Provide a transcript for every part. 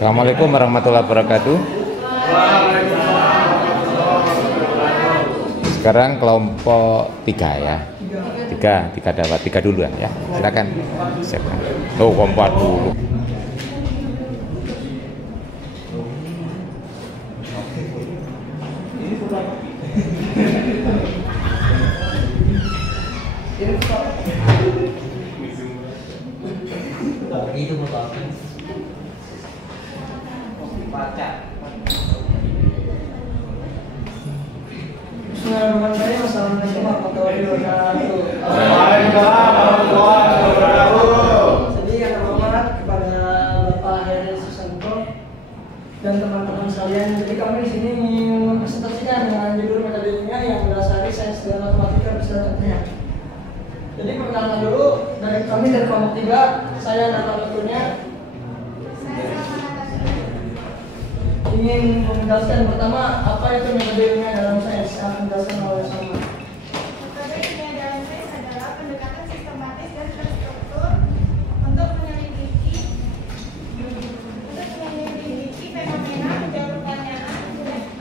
Assalamualaikum warahmatullahi wabarakatuh. Sekarang kelompok 3 ya. Tiga dapat, 3 duluan ya. Silakan. Silakan. Oh, kelompok dulu. Itu baca. Bismillahirrahmanirrahim. Assalamualaikum warahmatullahi wabarakatuh. Waalaikumsalam warahmatullahi wabarakatuh. Jadi yang terhormat kepada Bapak Heri Susanto dan teman-teman sekalian. Jadi kami di sini ingin mempresentasikan dengan judul metodenya yang mendasari sains dan matematika berselanjutnya. Jadi perkenalan dulu dari kami dari kelompok 3. Saya nama tentunya ingin menjelaskan pertama apa itu metode ilmiah dalam sains yang akan dijelaskan oleh sama. Metode ilmiah dalam sains adalah pendekatan sistematis dan terstruktur untuk menyelidiki fenomena, menjawab pertanyaan,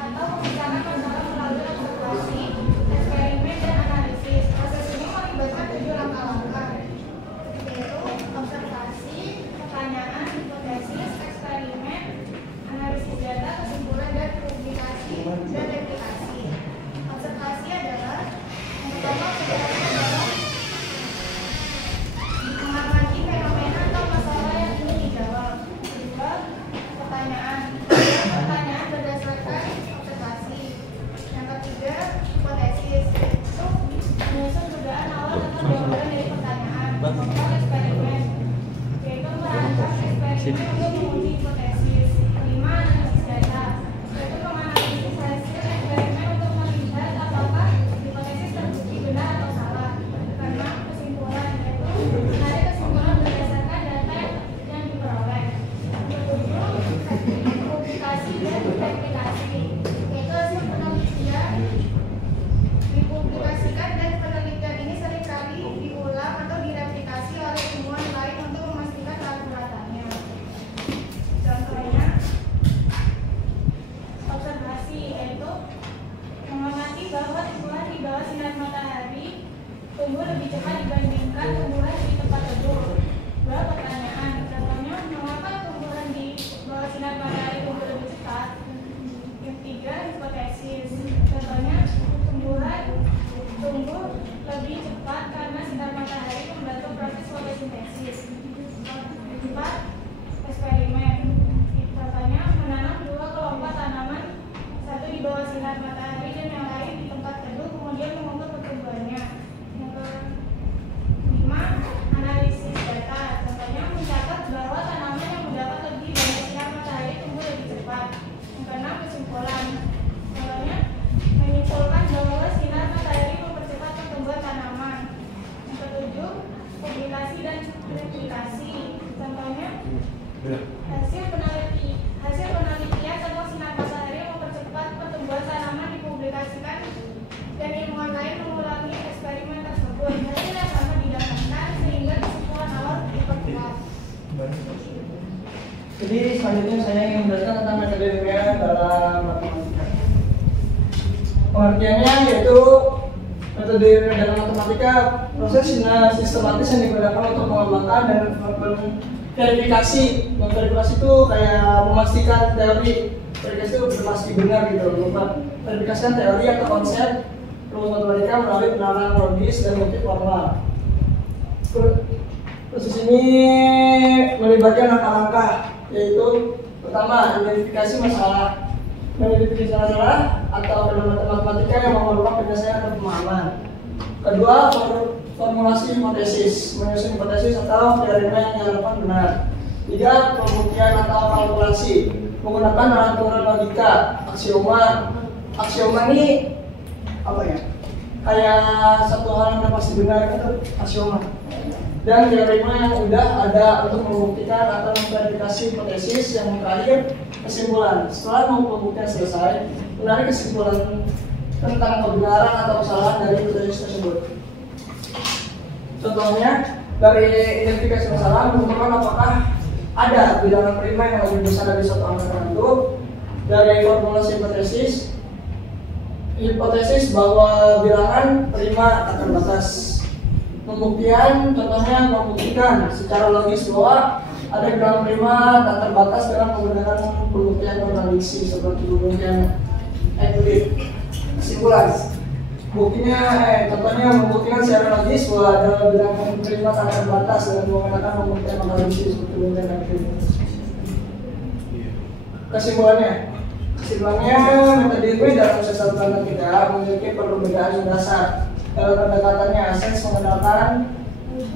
atau memecahkan masalah melalui observasi, eksperimen, dan analisis. Proses ini melibatkan 7 langkah-langkah, yaitu observasi, pertanyaan, hipotesis, eksperimen, analisis data, kesimpulan, dan publikasi dan replikasi. Observasi adalah yang pertama mengamati fenomena atau masalah yang ingin dijawab. Kedua, pertanyaan. Pertanyaan berdasarkan observasi. Yang ketiga, hipotesis, itu menyusun dugaan awal atau jawaban dari pertanyaan. Keempat, eksperimen, yaitu merancang eksperimen untuk menguji hipotesis. Kelima, analisis data, yaitu menganalisis hasil eksperimen untuk melihat apakah hipotesis terbukti benar atau salah. Keenam, kesimpulan, yaitu menarik kesimpulan berdasarkan data yang diperoleh. Ketujuh, publikasi dan replikasi, yaitu hasil penelitian dipublikasikan dan penelitian ini seringkali diulang atau direplikasi oleh ilmuwan lain untuk memastikan keakuratannya. Contohnya, observasi, yaitu mengamati bahwa tumbuhan di bawah sinar matahari tumbuh lebih cepat dibandingkan tumbuhan di tempat teduh. Dua, pertanyaan, contohnya mengapa tumbuhan di bawah sinar matahari tumbuh lebih cepat. Yang tiga, hipotesis, contohnya tumbuhan tumbuh lebih cepat karena sinar matahari membantu proses fotosintesis. Empat, eksperimen, contohnya menanam 2 kelompok tanaman, satu di bawah sinar matahari dan yang lain di tempat teduh, kemudian mengukur pertumbuhannya. Yang kelima, analisis data, contohnya mencatat bahwa tanaman yang mendapat lebih banyak sinar matahari tumbuh lebih cepat. Yang keenam, kesimpulan, contohnya menyimpulkan bahwa sinar matahari mempercepat pertumbuhan tanaman. Yang ketujuh, publikasi dan replikasi, contohnya hasil penelitian tentang sinar matahari yang mempercepat pertumbuhan tanaman dipublikasikan dan ilmuwan lain mengulangi eksperimen tersebut. Hasilnya sama didapatkan sehingga kesimpulan awal diperkuat. Jadi selanjutnya saya ingin menjelaskan tentang metode ilmiah dalam matematika. Pengertiannya yaitu metode ilmiah dalam matematika proses sistematis yang digunakan untuk mengembangkan dan verifikasi. Verifikasi itu kayak memastikan teori. Verifikasi itu pasti benar gitu. Verifikasikan teori atau konsep rumus matematika melalui penerapan logis dan motif formal. Proses ini melibatkan langkah-langkah, yaitu pertama, identifikasi masalah. Mengidentifikasi masalah atau fenomena matematika yang memerlukan penyelesaian atau pemahaman. Kedua, formulasi hipotesis, menyusun hipotesis atau teorema yang diharapkan benar. Tiga, pembuktian atau kalkulasi, menggunakan aturan logika, aksioma. Aksioma ini apa ya? Kayak satu hal yang pasti benar itu aksioma. Dan teorema yang udah ada untuk membuktikan atau memverifikasi hipotesis. Yang terakhir, kesimpulan. Setelah pembuktian selesai, menarik kesimpulan tentang kebenaran atau kesalahan dari hipotesis tersebut. Contohnya, dari identifikasi masalah menentukan apakah ada bilangan prima yang lebih besar dari suatu angka tertentu. Dari formulasi hipotesis bahwa bilangan prima tak terbatas. Pembuktian, contohnya membuktikan secara logis bahwa ada bilangan prima tak terbatas dengan menggunakan pembuktian non-adiksi seperti pembuktian Euclid. Kesimpulan, buktinya, contohnya membuktikan secara logis bahwa ada bilangan prima tak terbatas dengan menggunakan pembuktian non-adiksi seperti pembuktian Euclid. Kesimpulannya, metode ini dalam sesat matematika memiliki perbedaan mendasar. Dalam pendekatannya, sains menggunakan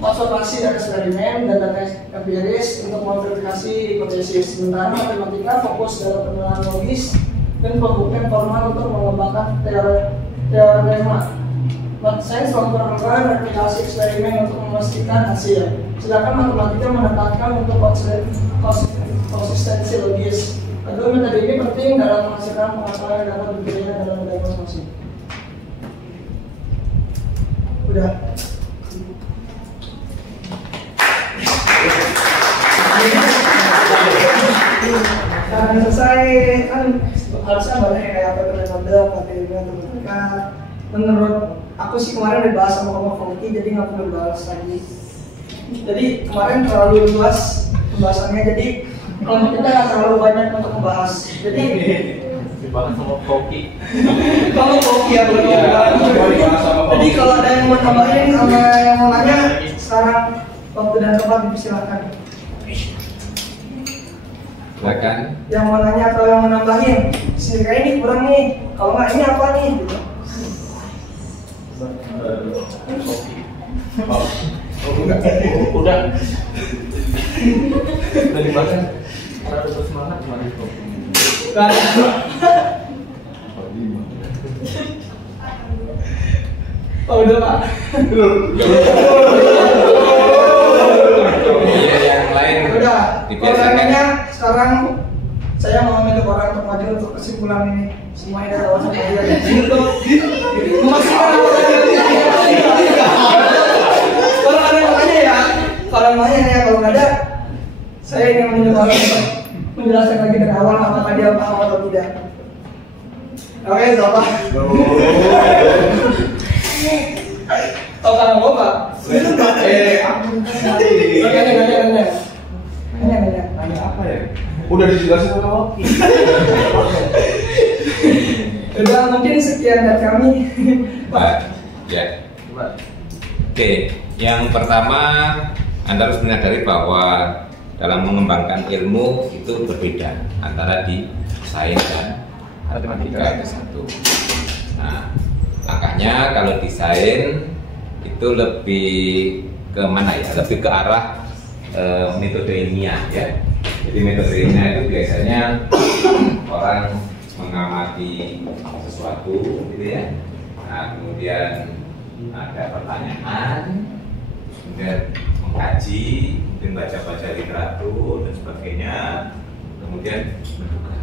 observasi dan eksperimen dan data empiris untuk memverifikasi hipotesis. Sementara matematika fokus dalam penilaian logis dan pembuktian formal untuk mengembangkan teorema. Sains memperlukan replikasi eksperimen untuk memastikan hasil. Sedangkan matematika menekankan untuk konsistensi logis. Kedua metode ini penting dalam menghasilkan pengetahuan yang dapat dipilih dalam diagnosis. Udah. Nah, selesai kan harusnya banyak kayak apa metode, matematika. Menurut aku sih kemarin udah bahas sama Om Fongki, jadi nggak perlu bahas lagi. Jadi kemarin terlalu luas pembahasannya, jadi kalau kita nggak terlalu banyak untuk membahas. Jadi dibahas sama Koki. kalau Fongki ya belum. Jadi kalau ada yang mau tambahin sama yang mau nanya, sekarang waktu dan tempat dipersilakan. Silakan. Yang mau nanya atau yang mau nambahin, sini kayak ini kurang nih. Kalau nggak ini apa nih? Gitu. Udah dibahas. Ada semangat kemarin Koki. Gak ada. Oh udah Pak. Yang lain Udah. dibiasakan. Pertanyaannya sekarang saya mau minta orang untuk maju untuk kesimpulan ini. Semuanya dari awal sampai akhir. Untuk memastikan apa tadi. Kalau ada yang nanya ya, kalau nanya ya, kalau nggak ada, saya ingin mencoba untuk menjelaskan lagi dari awal apakah dia paham atau tidak. Oke, coba. Oh, kalau mau Pak? Nanya apa ya? Udah dijelasin sama Koki. Udah, mungkin sekian dari kami. Pak, ya. Oke, yang pertama Anda harus menyadari bahwa dalam mengembangkan ilmu itu berbeda antara di sains dan matematika itu satu. Nah, makanya kalau di sains itu lebih ke mana ya? Lebih ke arah metode ilmiah ya. Jadi metode ilmiah itu biasanya orang mengamati sesuatu gitu ya. Nah, kemudian ada pertanyaan, kemudian mengkaji, mungkin baca-baca literatur dan sebagainya, kemudian menduga.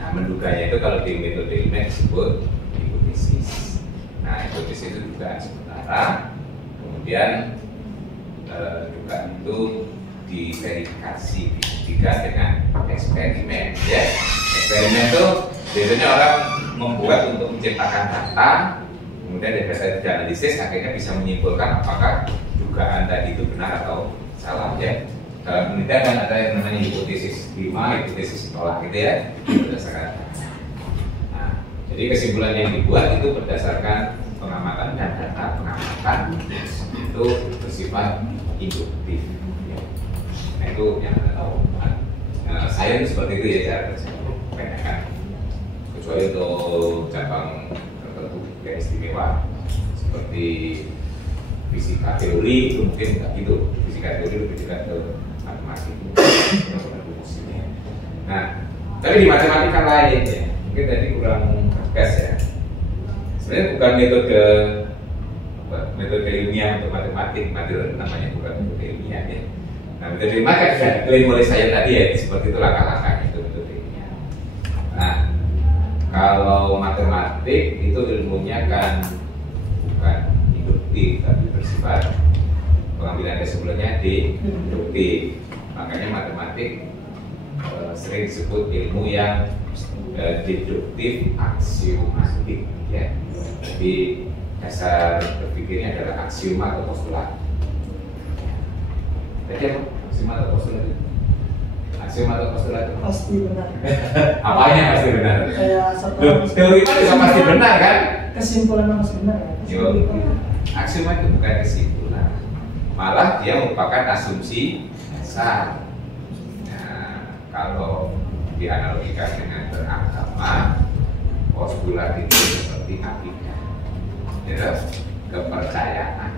Nah, menduganya itu kalau di metode ilmiah disebut hipotesis. Nah, hipotesis itu dugaan sementara, kemudian dugaan itu diverifikasi, dibuktikan dengan eksperimen. Ya, eksperimen itu biasanya orang membuat untuk menciptakan data. Kemudian dari data dianalisis akhirnya bisa menyimpulkan apakah dugaan tadi itu benar atau salah ya. Dalam penelitian kan ada yang namanya hipotesis prima, hipotesis tolak gitu ya, berdasarkan. Nah, jadi kesimpulan yang dibuat itu berdasarkan pengamatan dan data pengamatan itu bersifat induktif. Ya. Nah, itu yang Anda tahu. Nah, saya itu seperti itu ya cara kerja, kebanyakan. Kecuali untuk cabang tertentu yang istimewa seperti fisika teori itu mungkin nggak gitu. Fisika teori lebih dekat ke matematik. Nah, tapi di matematika lain ya, mungkin tadi kurang tegas ya. Sebenarnya bukan metode ilmiah untuk matematik, namanya bukan metode ilmiah ya. Nah, metode ilmiah kan sudah diklaim oleh saya tadi ya, seperti itu langkah-langkahnya itu metode ilmiah. Nah, kalau matematik itu ilmunya kan bukan induktif tapi bersifat pengambilan kesimpulannya deduktif. Makanya matematik sering disebut ilmu yang deduktif aksiomatik, ya. Jadi dasar berpikirnya adalah aksioma atau postulat. Jadi apa? Aksioma atau postulat itu? Aksioma atau postulat itu? Pasti benar. Apanya pasti benar? Kayak satu Teori kan juga pasti benar kan? kesimpulan yang pasti benar ya. Yo, aksioma itu bukan kesimpulan, malah dia merupakan asumsi dasar. Nah, kalau dianalogikan dengan beragama, postulat itu seperti akidah, ya, kepercayaan.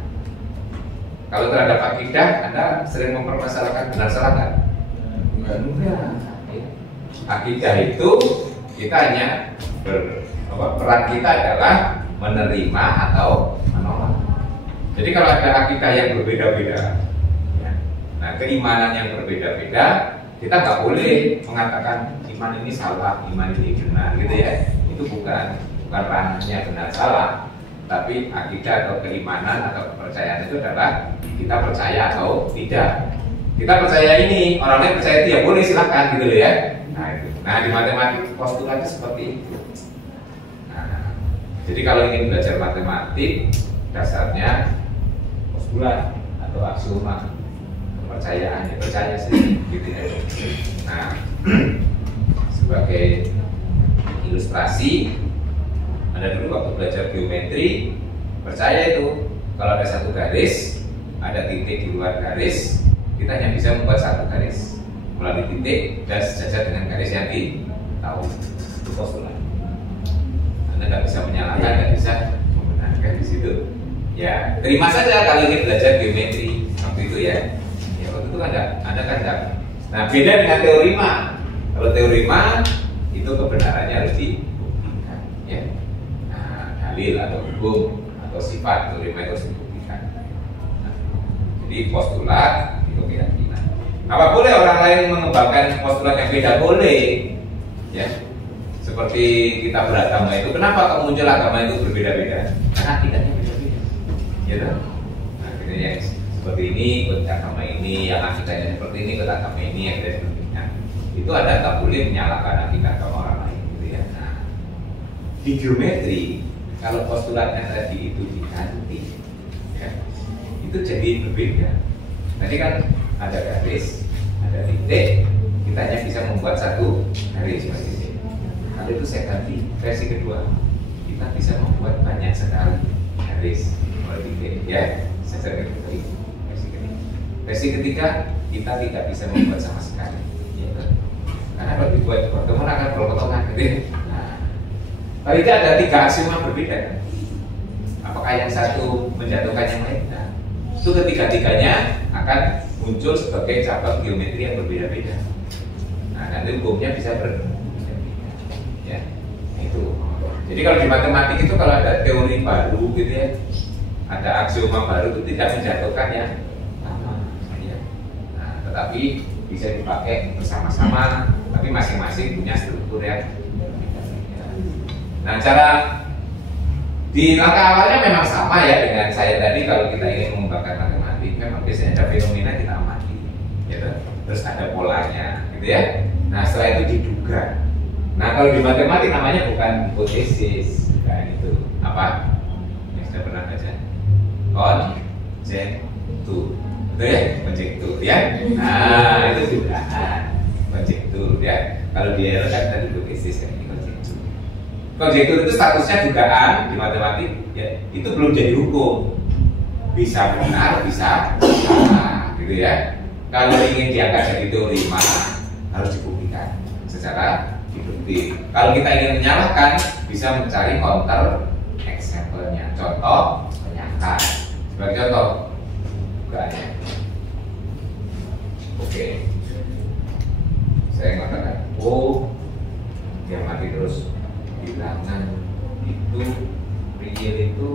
Kalau terhadap akidah, Anda sering mempermasalahkan benar salah kan? Enggak. Akidah itu kita hanya peran kita adalah menerima atau menolak. Jadi kalau ada akidah yang berbeda-beda, ya, nah keimanan yang berbeda-beda, kita nggak boleh mengatakan iman ini salah, iman ini benar, gitu ya. Itu bukan ranahnya benar salah, tapi akidah atau keimanan atau kepercayaan itu adalah kita percaya atau tidak. Kita percaya ini, orang lain percaya itu ya boleh silakan, gitu loh ya. Nah itu. Nah di matematik postulatnya seperti itu. Nah, jadi kalau ingin belajar matematik, dasarnya postulat atau aksioma, kepercayaan, ya percaya sih, gitu ya. Nah, sebagai ilustrasi, Anda dulu waktu belajar geometri, percaya itu kalau ada satu garis, ada titik di luar garis, kita hanya bisa membuat satu garis melalui titik dan sejajar dengan garis yang tahu. Itu postulat. Anda nggak bisa menyalahkan, nggak bisa membenarkan di situ. Ya, terima saja kalau ingin belajar geometri waktu itu ya. Ya waktu itu Anda kan enggak. Nah, beda dengan teorema. Kalau teorema itu kebenarannya harus dibuktikan, ya. Nah, dalil atau hukum atau sifat teorema itu harus dibuktikan. Nah, jadi postulat itu keyakinan. Apa boleh orang lain mengembangkan postulat yang beda? Boleh, ya. Seperti kita beragama itu, kenapa kok muncul agama itu berbeda-beda? Karena akidahnya beda-beda, ya kan? Nah, akidahnya seperti ini ikut agama ini, yang akidahnya seperti ini ikut agama ini, yang akidahnya seperti ini. Nah, itu ada tak boleh menyalahkan akidah agama orang lain, gitu ya. Nah, di geometri kalau postulatnya tadi itu diganti, ya, itu jadi berbeda. Tadi kan ada garis, ada titik, kita hanya bisa membuat satu garis seperti ini. Kalau itu saya ganti versi kedua, kita bisa membuat banyak sekali garis mulai titik, ya. Saya ganti versi ketiga kita tidak bisa membuat sama sekali, ya, karena kalau dibuat pertemuan akan berpotongan, gitu. Nah, kalau itu ada tiga aksioma berbeda, kan? Apakah yang satu menjatuhkan yang lain? Nah, itu ketiga-tiganya akan muncul sebagai cabang geometri yang berbeda-beda. Nah, nanti hukumnya bisa berbeda, ya. Nah, itu. Jadi kalau di matematik itu kalau ada teori baru, gitu ya, ada aksioma baru itu tidak menjatuhkan yang sama, ya. Nah, tetapi bisa dipakai bersama-sama, tapi masing-masing punya struktur yang berbeda-beda. Nah, cara di langkah awalnya memang sama ya dengan saya tadi. Kalau kita ingin mengembangkan matematik, memang biasanya ada fenomena kita amati, gitu. Terus ada polanya, gitu ya. Nah, setelah itu diduga. Nah, kalau di matematik namanya bukan hipotesis, bukan itu apa? Yang sudah pernah baca? Konjektur, betul ya? Konjektur, ya. Nah, itu dugaan, konjektur, ya. Kalau dia kan tadi hipotesis, kan ini konjektur. Konjektur itu statusnya dugaan di matematik, ya. Itu belum jadi hukum. Bisa benar, bisa salah, gitu ya. Kalau ingin diangkat jadi teorema, harus dibuktikan secara deduktif. Kalau kita ingin menyalahkan, bisa mencari counter example-nya, contoh penyangkal. Sebagai contoh, dugaannya. Oke, saya mengatakan, oh, dia mati terus. Bilangan itu real itu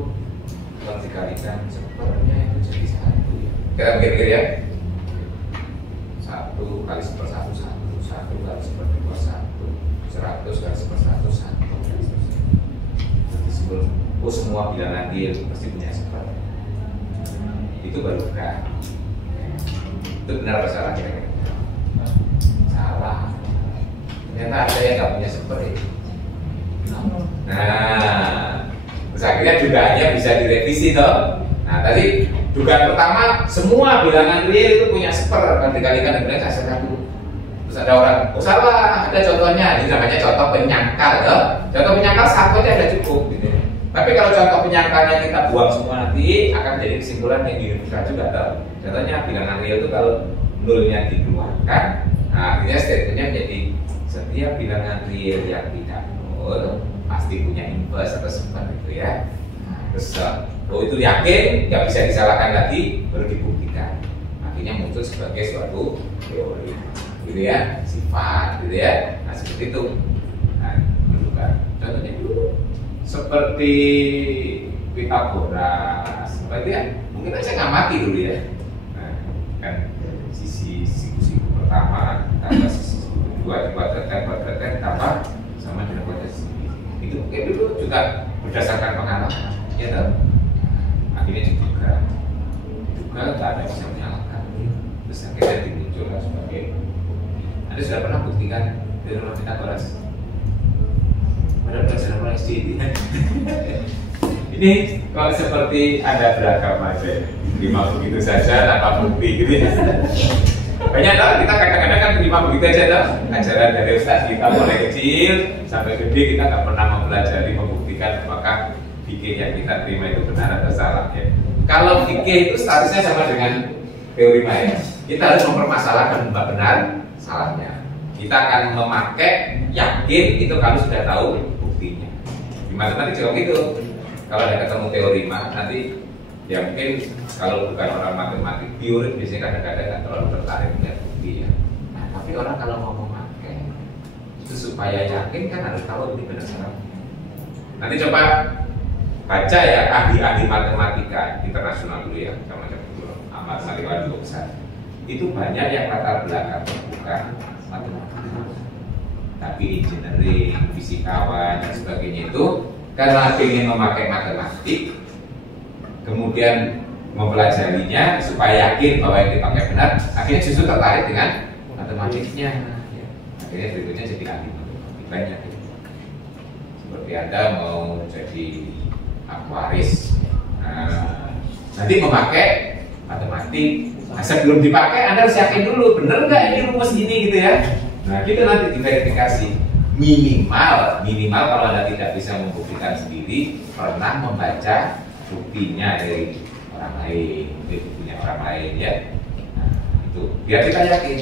kalau dikalikan sepernya itu jadi satu, ya. Kita pikir ya, 1 kali 1/1 1, 1 kali 1/2 1, 100 kali 1/1 1 kali 1/1. Oh, semua bilangan real pasti punya seperti. Itu baru kan? Itu benar apa salah, kira-kira? dugaannya bisa direvisi toh. Nah tadi dugaan pertama semua bilangan real itu punya seper kan dikalikan dengan hasil satu. Terus ada orang, oh salah, ada contohnya, ini namanya contoh penyangkal toh. Contoh penyangkal satu aja udah cukup gitu. Tapi kalau contoh penyangkalnya kita buang semua nanti akan jadi kesimpulan yang universal juga toh. Contohnya bilangan real itu kalau nolnya dikeluarkan, nah artinya statementnya menjadi setiap bilangan real yang tidak nol pasti punya inverse atau seper gitu ya. Terus oh itu yakin nggak bisa disalahkan lagi baru dibuktikan. Akhirnya muncul sebagai suatu teori, gitu ya, sifat, gitu ya. Nah seperti itu. Nah menunjukkan contohnya dulu seperti Pythagoras, seperti ya mungkin aja nggak mati dulu ya. Nah kan sisi siku pertama tambah sisi kedua kuadrat tambah sama dengan kuadrat itu mungkin dulu juga berdasarkan pengalaman. Ya tahu. Akhirnya diduga nggak ada yang bisa menyalahkan. Terus akhirnya dimunculkan sebagai Anda sudah pernah buktikan teorema Pythagoras? Padahal pelajaran mulai SD ini kok seperti ada beragam aja, terima begitu saja tanpa bukti gitu ya. Banyak tahu kita kadang-kadang kan terima begitu aja tahu. Ajaran dari ustaz kita mulai kecil sampai gede kita nggak pernah mempelajari membuktikan apakah fikih yang kita terima itu benar atau salah ya. Kalau fikih itu statusnya sama dengan teori ya. Kita harus mempermasalahkan benar salahnya. Kita akan memakai yakin itu kalau sudah tahu buktinya. Di matematik juga gitu. Kalau ada ketemu teorema nanti ya mungkin kalau bukan orang matematik teori biasanya kadang-kadang nggak terlalu tertarik melihat bukti ya. Nah, tapi orang kalau mau memakai itu supaya yakin kan harus tahu ini benar salahnya. Nanti coba baca ya ahli-ahli matematika internasional dulu ya, macam-macam matematika juga besar. Itu banyak yang latar belakang bukan matematika, tapi engineering, fisikawan dan sebagainya itu karena ingin memakai matematik, kemudian mempelajarinya supaya yakin bahwa yang dipakai benar, akhirnya justru tertarik dengan matematiknya. Ya. Akhirnya berikutnya jadi ahli matematik banyak. Ya. Seperti Anda mau jadi aktuaris, nah, nanti memakai matematik. Nah, sebelum dipakai Anda harus yakin dulu benar nggak ini rumus ini gitu ya. Nah kita nanti diverifikasi minimal kalau Anda tidak bisa membuktikan sendiri pernah membaca buktinya dari orang lain, dari buktinya orang lain ya. Nah, itu biar kita yakin.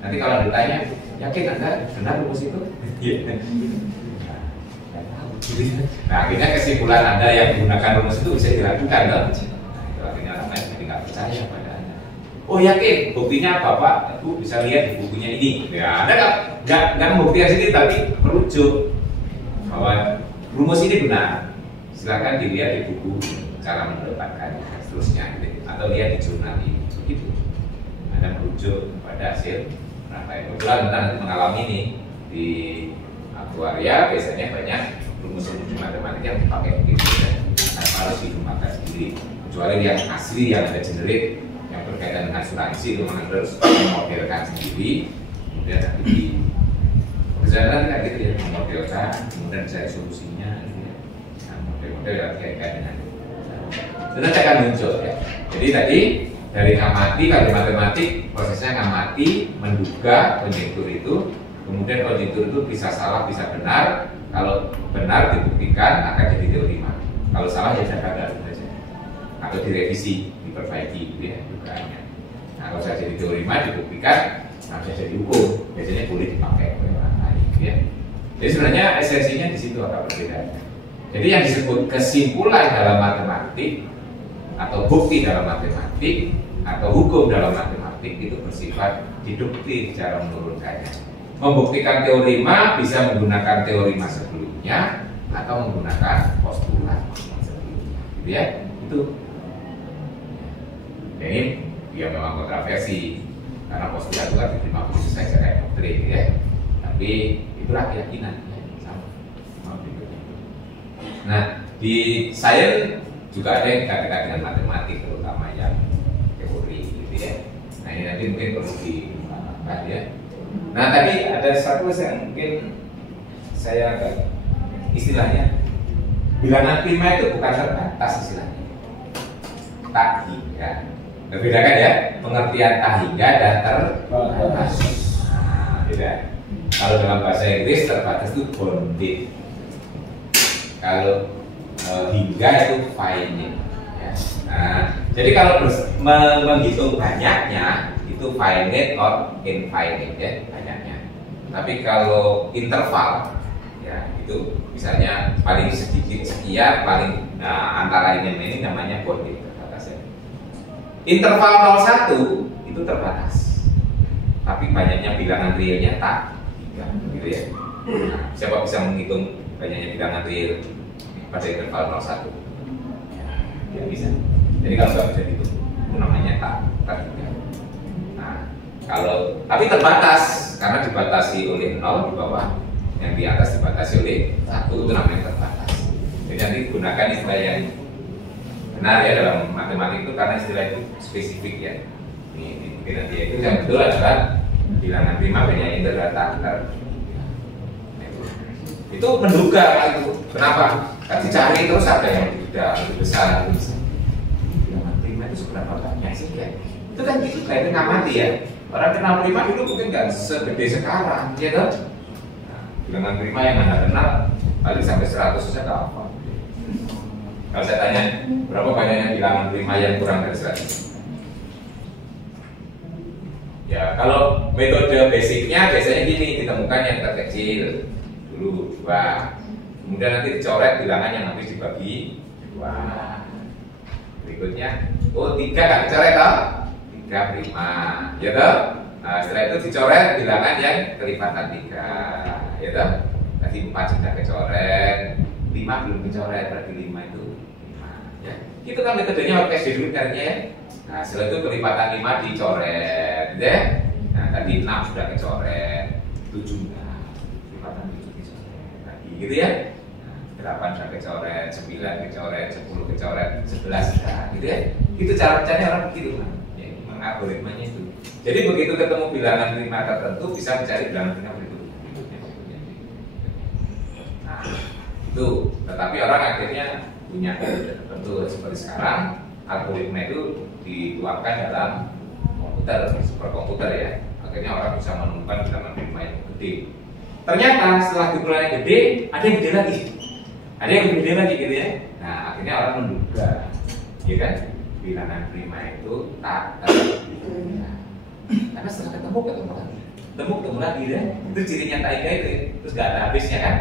Nanti kalau ditanya yakin Anda benar rumus itu? Nah akhirnya kesimpulan Anda yang menggunakan rumus itu bisa diragukan loh. Nah, itu akhirnya orang lain jadi nggak percaya pada Anda. Oh yakin, buktinya Bapak, Ibu bisa lihat di bukunya ini. Ya Anda nggak membuktikan sendiri tapi merujuk bahwa rumus ini benar. Silakan dilihat di buku cara mendapatkannya, seterusnya, atau lihat di jurnal ini. Begitu. Anda merujuk pada hasil penelitian. Kebetulan nanti mengalami ini di aktuaria biasanya banyak rumus-rumus di matematika yang dipakai begitu dan harus digunakan sendiri. Kecuali yang asli yang ada generate yang berkaitan dengan asuransi itu memang harus memodelkan sendiri, kemudian nanti di perjalanan kan gitu ya, memodelkan, kemudian cari solusinya, gitu ya. Nah, model-model yang kait-kait dengan itu. Dan nanti akan muncul ya. Jadi tadi dari ngamati, kalau matematik prosesnya ngamati, menduga konjektur itu, kemudian konjektur itu bisa salah, bisa benar. Kalau benar dibuktikan akan jadi teorema. Kalau salah ya saya gagal saja. Atau direvisi, diperbaiki gitu ya dugaannya. Nah kalau saya jadi teorema dibuktikan, nah saya jadi hukum. Biasanya boleh dipakai oleh orang lain gitu ya. Jadi sebenarnya esensinya di situ agak berbeda. Jadi yang disebut kesimpulan dalam matematik atau bukti dalam matematik atau hukum dalam matematik itu bersifat deduktif cara menurunkannya. Membuktikan teorema bisa menggunakan teorema sebelumnya atau menggunakan postulat sebelumnya, gitu ya. Itu. Ini dia memang kontroversi karena postulat itu kan diterima begitu saja kayak doktrin, ya. Tapi itulah keyakinan, ya. Sama berikutnya. Nah di sains juga ada yang dikaitkan dengan matematik, terutama yang teori, gitu ya. Nah ini nanti mungkin perlu dibahas ya. Nah tadi ada satu yang mungkin saya agak istilahnya bilangan prima itu bukan terbatas istilahnya. Tak hingga. Bedakan ya, pengertian tak hingga dan terbatas. Nah, beda. Kalau dalam bahasa Inggris terbatas itu bounded. Kalau hingga itu finite. Ya. Nah, jadi kalau menghitung banyaknya itu finite or infinite ya banyaknya. Tapi kalau interval ya itu misalnya paling sedikit sekian, paling antara ini namanya bounded terbatas ya. Interval 01 itu terbatas. Tapi banyaknya bilangan realnya tak hingga gitu ya. Nah, siapa bisa menghitung banyaknya bilangan real pada interval 01? Ya bisa. Jadi kalau nggak bisa dihitung itu namanya tak hingga. Nah, kalau tapi terbatas karena dibatasi oleh 0 di bawah, yang di atas dibatasi oleh 1 itu namanya terbatas. Jadi nanti gunakan istilah yang benar ya dalam matematik itu karena istilah itu spesifik ya. Ini nanti itu yang betul adalah bilangan prima banyak itu adalah tak. Itu menduga itu. Kenapa? Kan dicari terus ada yang tidak lebih besar lebih besar. Bilangan prima itu seberapa banyak sih ya? Itu kan gitu kayak ngamati ya. Orang kenal prima dulu mungkin nggak segede sekarang, ya toh? Nah, bilangan prima yang Anda kenal paling sampai 100 saja nggak apa. Kalau saya tanya berapa banyaknya bilangan prima yang kurang dari 100? Ya, kalau metode basicnya biasanya gini, ditemukan yang terkecil dulu 2, kemudian nanti dicoret bilangan yang habis dibagi 2. Berikutnya, 3 kan dicoret toh? 3 prima, ya toh? Nah, setelah itu dicoret bilangan yang kelipatan 3, ya toh? Tadi 4 sudah kecoret, 5 belum dicoret, berarti 5 itu 5, ya. Itu kan metodenya pakai SD dulu kan ya. Nah, setelah itu kelipatan 5 dicoret, gitu ya. Nah, tadi 6 sudah kecoret, 7 enggak, kelipatan 7 dicoret lagi, gitu ya. Nah, 8 sudah kecoret, 9 kecoret, 10 kecoret, 11 sudah, gitu ya. Itu cara bacanya orang begitu kan, ya, mengalgoritmanya itu. Jadi begitu ketemu bilangan prima tertentu bisa mencari bilangan prima berikutnya. Nah, itu. Tetapi orang akhirnya punya metode tertentu seperti sekarang. Algoritma itu dituangkan dalam komputer, superkomputer ya. Akhirnya orang bisa menemukan bilangan prima yang gede. Ternyata setelah diukur yang gede, ada yang gede lagi. Ada yang lebih gede lagi gitu ya. Nah, akhirnya orang menduga, ya kan, bilangan prima itu tak terhingga. Karena setelah ketemu lagi ya. Itu cirinya tak hingga itu, terus gak ada habisnya kan.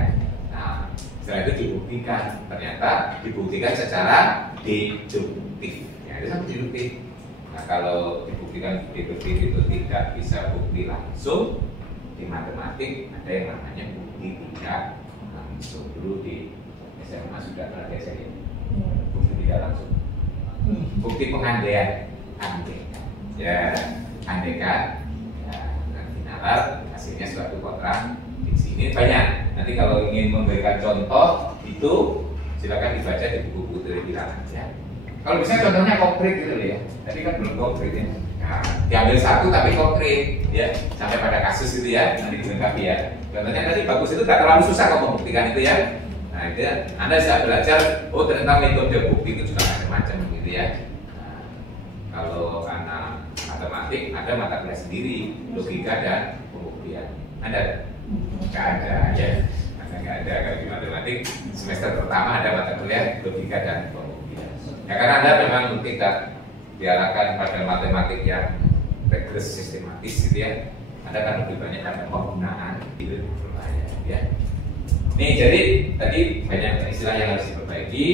Nah, setelah itu dibuktikan, ternyata dibuktikan secara deduktif. Ya, itu sama deduktif. Nah, kalau dibuktikan deduktif itu tidak bisa bukti langsung, di matematik ada yang namanya bukti tidak langsung. Dulu di SMA sudah pernah diajar ya, bukti tidak langsung. Bukti pengandaian, ya, andaikan, ya, nanti nalar hasilnya suatu kontrak. Di sini banyak. Nanti kalau ingin memberikan contoh itu silakan dibaca di buku-buku dari bilangan ya. Kalau bisa contohnya konkret gitu ya. Tadi kan belum konkret ya. Nah, diambil satu tapi konkret ya, sampai pada kasus gitu ya, nanti dilengkapi ya. Contohnya tadi bagus itu gak terlalu susah kok membuktikan itu ya. Nah itu ya, Anda bisa belajar, oh ternyata metode bukti itu juga macam-macam gitu ya. Nah, kalau anak matematik ada mata kuliah sendiri, logika dan pembuktian. Ada? Gak ada ya. Nggak ada. Kalau di matematik semester pertama ada mata kuliah logika dan pembuktian. Ya karena Anda memang tidak diarahkan pada matematik yang rigorous sistematis gitu ya. Anda kan lebih banyak pada penggunaan itu ya. Nih jadi tadi banyak istilah yang harus diperbaiki.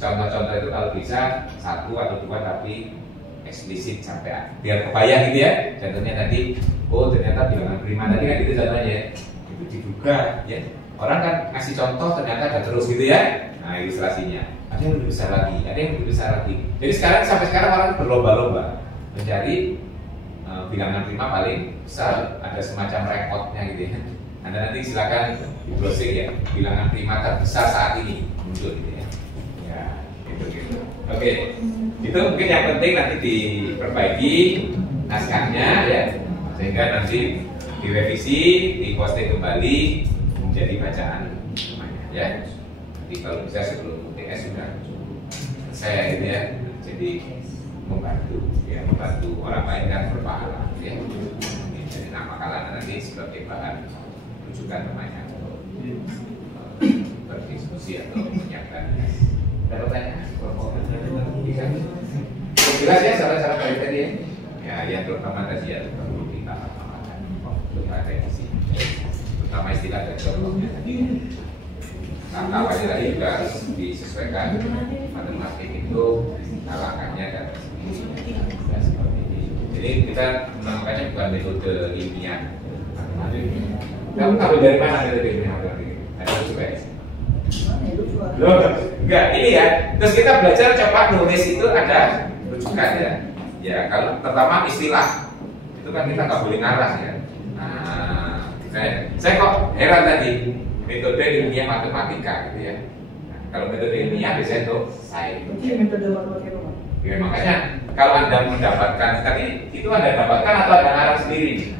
Contoh-contoh itu kalau bisa 1 atau 2 tapi eksplisit sampai biar kebayang gitu ya. Contohnya tadi, oh ternyata bilangan prima tadi kan itu contohnya itu diduga ya. Orang kan ngasih contoh ternyata ada terus gitu ya. Nah ilustrasinya ada yang lebih besar lagi, ada yang lebih besar lagi. Jadi sampai sekarang orang berlomba-lomba mencari bilangan prima paling besar. Ada semacam rekodnya gitu ya. Anda nanti silakan di browsing ya, bilangan prima terbesar saat ini muncul gitu ya. Ya, gitu. Oke, itu mungkin yang penting nanti diperbaiki naskahnya ya, sehingga nanti direvisi, diposting kembali menjadi bacaan semuanya ya. Nanti kalau bisa sebelum PS sudah selesai gitu ya. Jadi membantu orang lain kan berpahala ya. Jadi nama kalian nanti sebagai bahan rujukan namanya untuk berdiskusi atau menyiapkan. Ada pertanyaan? Bisa? Jelas ya salah-salah kali tadi ya. Ya, yang terutama tadi ya perlu kita paham untuk revisi, terutama istilah dan contohnya tadi. Kata wajib tadi juga harus disesuaikan. Matematik itu langkahnya dan seperti ini. Jadi kita menemukannya bukan metode ilmiah. Kamu tahu dari mana metode ilmiah? Ada juga ya? Loh, enggak, ini ya. Terus kita belajar coba nulis itu ada rujukan ya. Ya, kalau pertama istilah itu kan kita nggak boleh ngarang ya. Nah, saya kok heran tadi metode ilmiah matematika gitu ya. Nah, kalau metode ilmiah biasanya tuh saya. Ini metode matematika. Ya, makanya kalau Anda mendapatkan tadi itu Anda dapatkan atau Anda ngarang sendiri?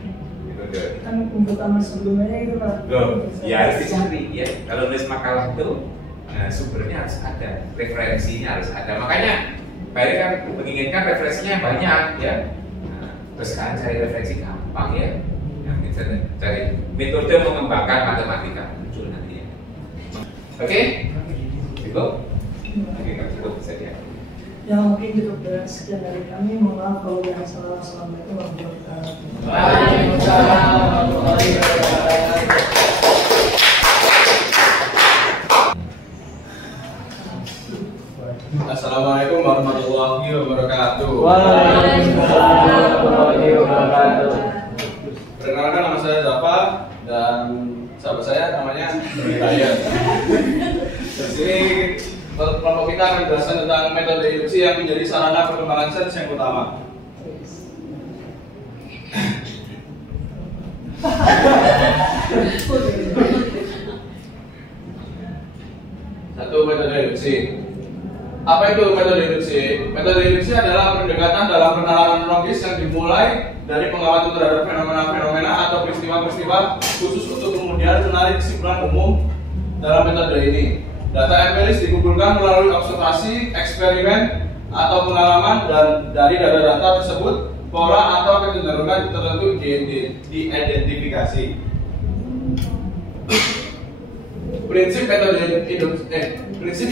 Metode. Kan pembukaan sebelumnya itu Pak. Loh, ya harus dicari ya. Kalau nulis makalah itu sumbernya harus ada, referensinya harus ada. Makanya Pak Eri kan menginginkan referensinya banyak ya. Nah, terus kan cari referensi gampang ya. Yang misalnya cari metode mengembangkan matematika muncul nanti ya. Oke? Cukup? Oke, kalau cukup bisa dia. Ya mungkin cukup dan sekian dari kami. Mohon maaf kalau ada salah. Assalamualaikum warahmatullahi wabarakatuh. Waalaikumsalam warahmatullahi wabarakatuh. Assalamualaikum warahmatullahi wabarakatuh. Waalaikumsalam warahmatullahi wabarakatuh. Perkenalkan, nama saya Zafa dan sahabat saya namanya Hidayat. Di sini kelompok kita akan menjelaskan tentang metode induksi yang menjadi sarana perkembangan sains yang utama. Satu, metode induksi. Apa itu metode induksi? Metode induksi adalah pendekatan dalam penalaran logis yang dimulai dari pengamatan terhadap fenomena-fenomena atau peristiwa-peristiwa khusus untuk kemudian menarik kesimpulan umum dalam metode ini. Data empiris dikumpulkan melalui observasi, eksperimen, atau pengalaman, dan dari data-data tersebut pola atau kecenderungan tertentu diidentifikasi. Prinsip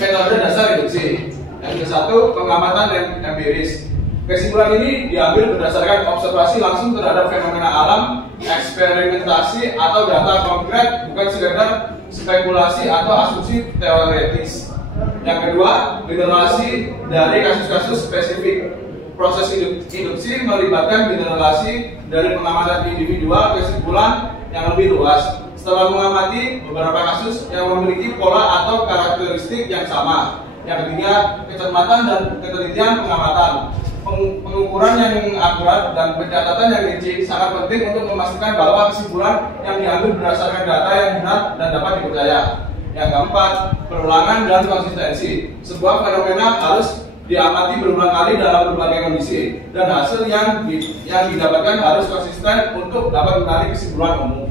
metode dasar induksi. Yang ke-1, pengamatan empiris. Kesimpulan ini diambil berdasarkan observasi langsung terhadap fenomena alam, eksperimentasi atau data konkret, bukan sekedar spekulasi atau asumsi teoretis. Yang kedua, generasi dari kasus-kasus spesifik. Proses induksi melibatkan generasi dari pengamatan individual kesimpulan yang lebih luas. Setelah mengamati beberapa kasus yang memiliki pola atau karakteristik yang sama. Yang ketiga, kecermatan dan ketelitian pengamatan. Pengukuran yang akurat dan pencatatan yang rinci sangat penting untuk memastikan bahwa kesimpulan yang diambil berdasarkan data yang benar dan dapat dipercaya. Yang keempat, perulangan dan konsistensi. Sebuah fenomena harus diamati berulang kali dalam berbagai kondisi dan hasil yang didapatkan harus konsisten untuk dapat menarik kesimpulan umum.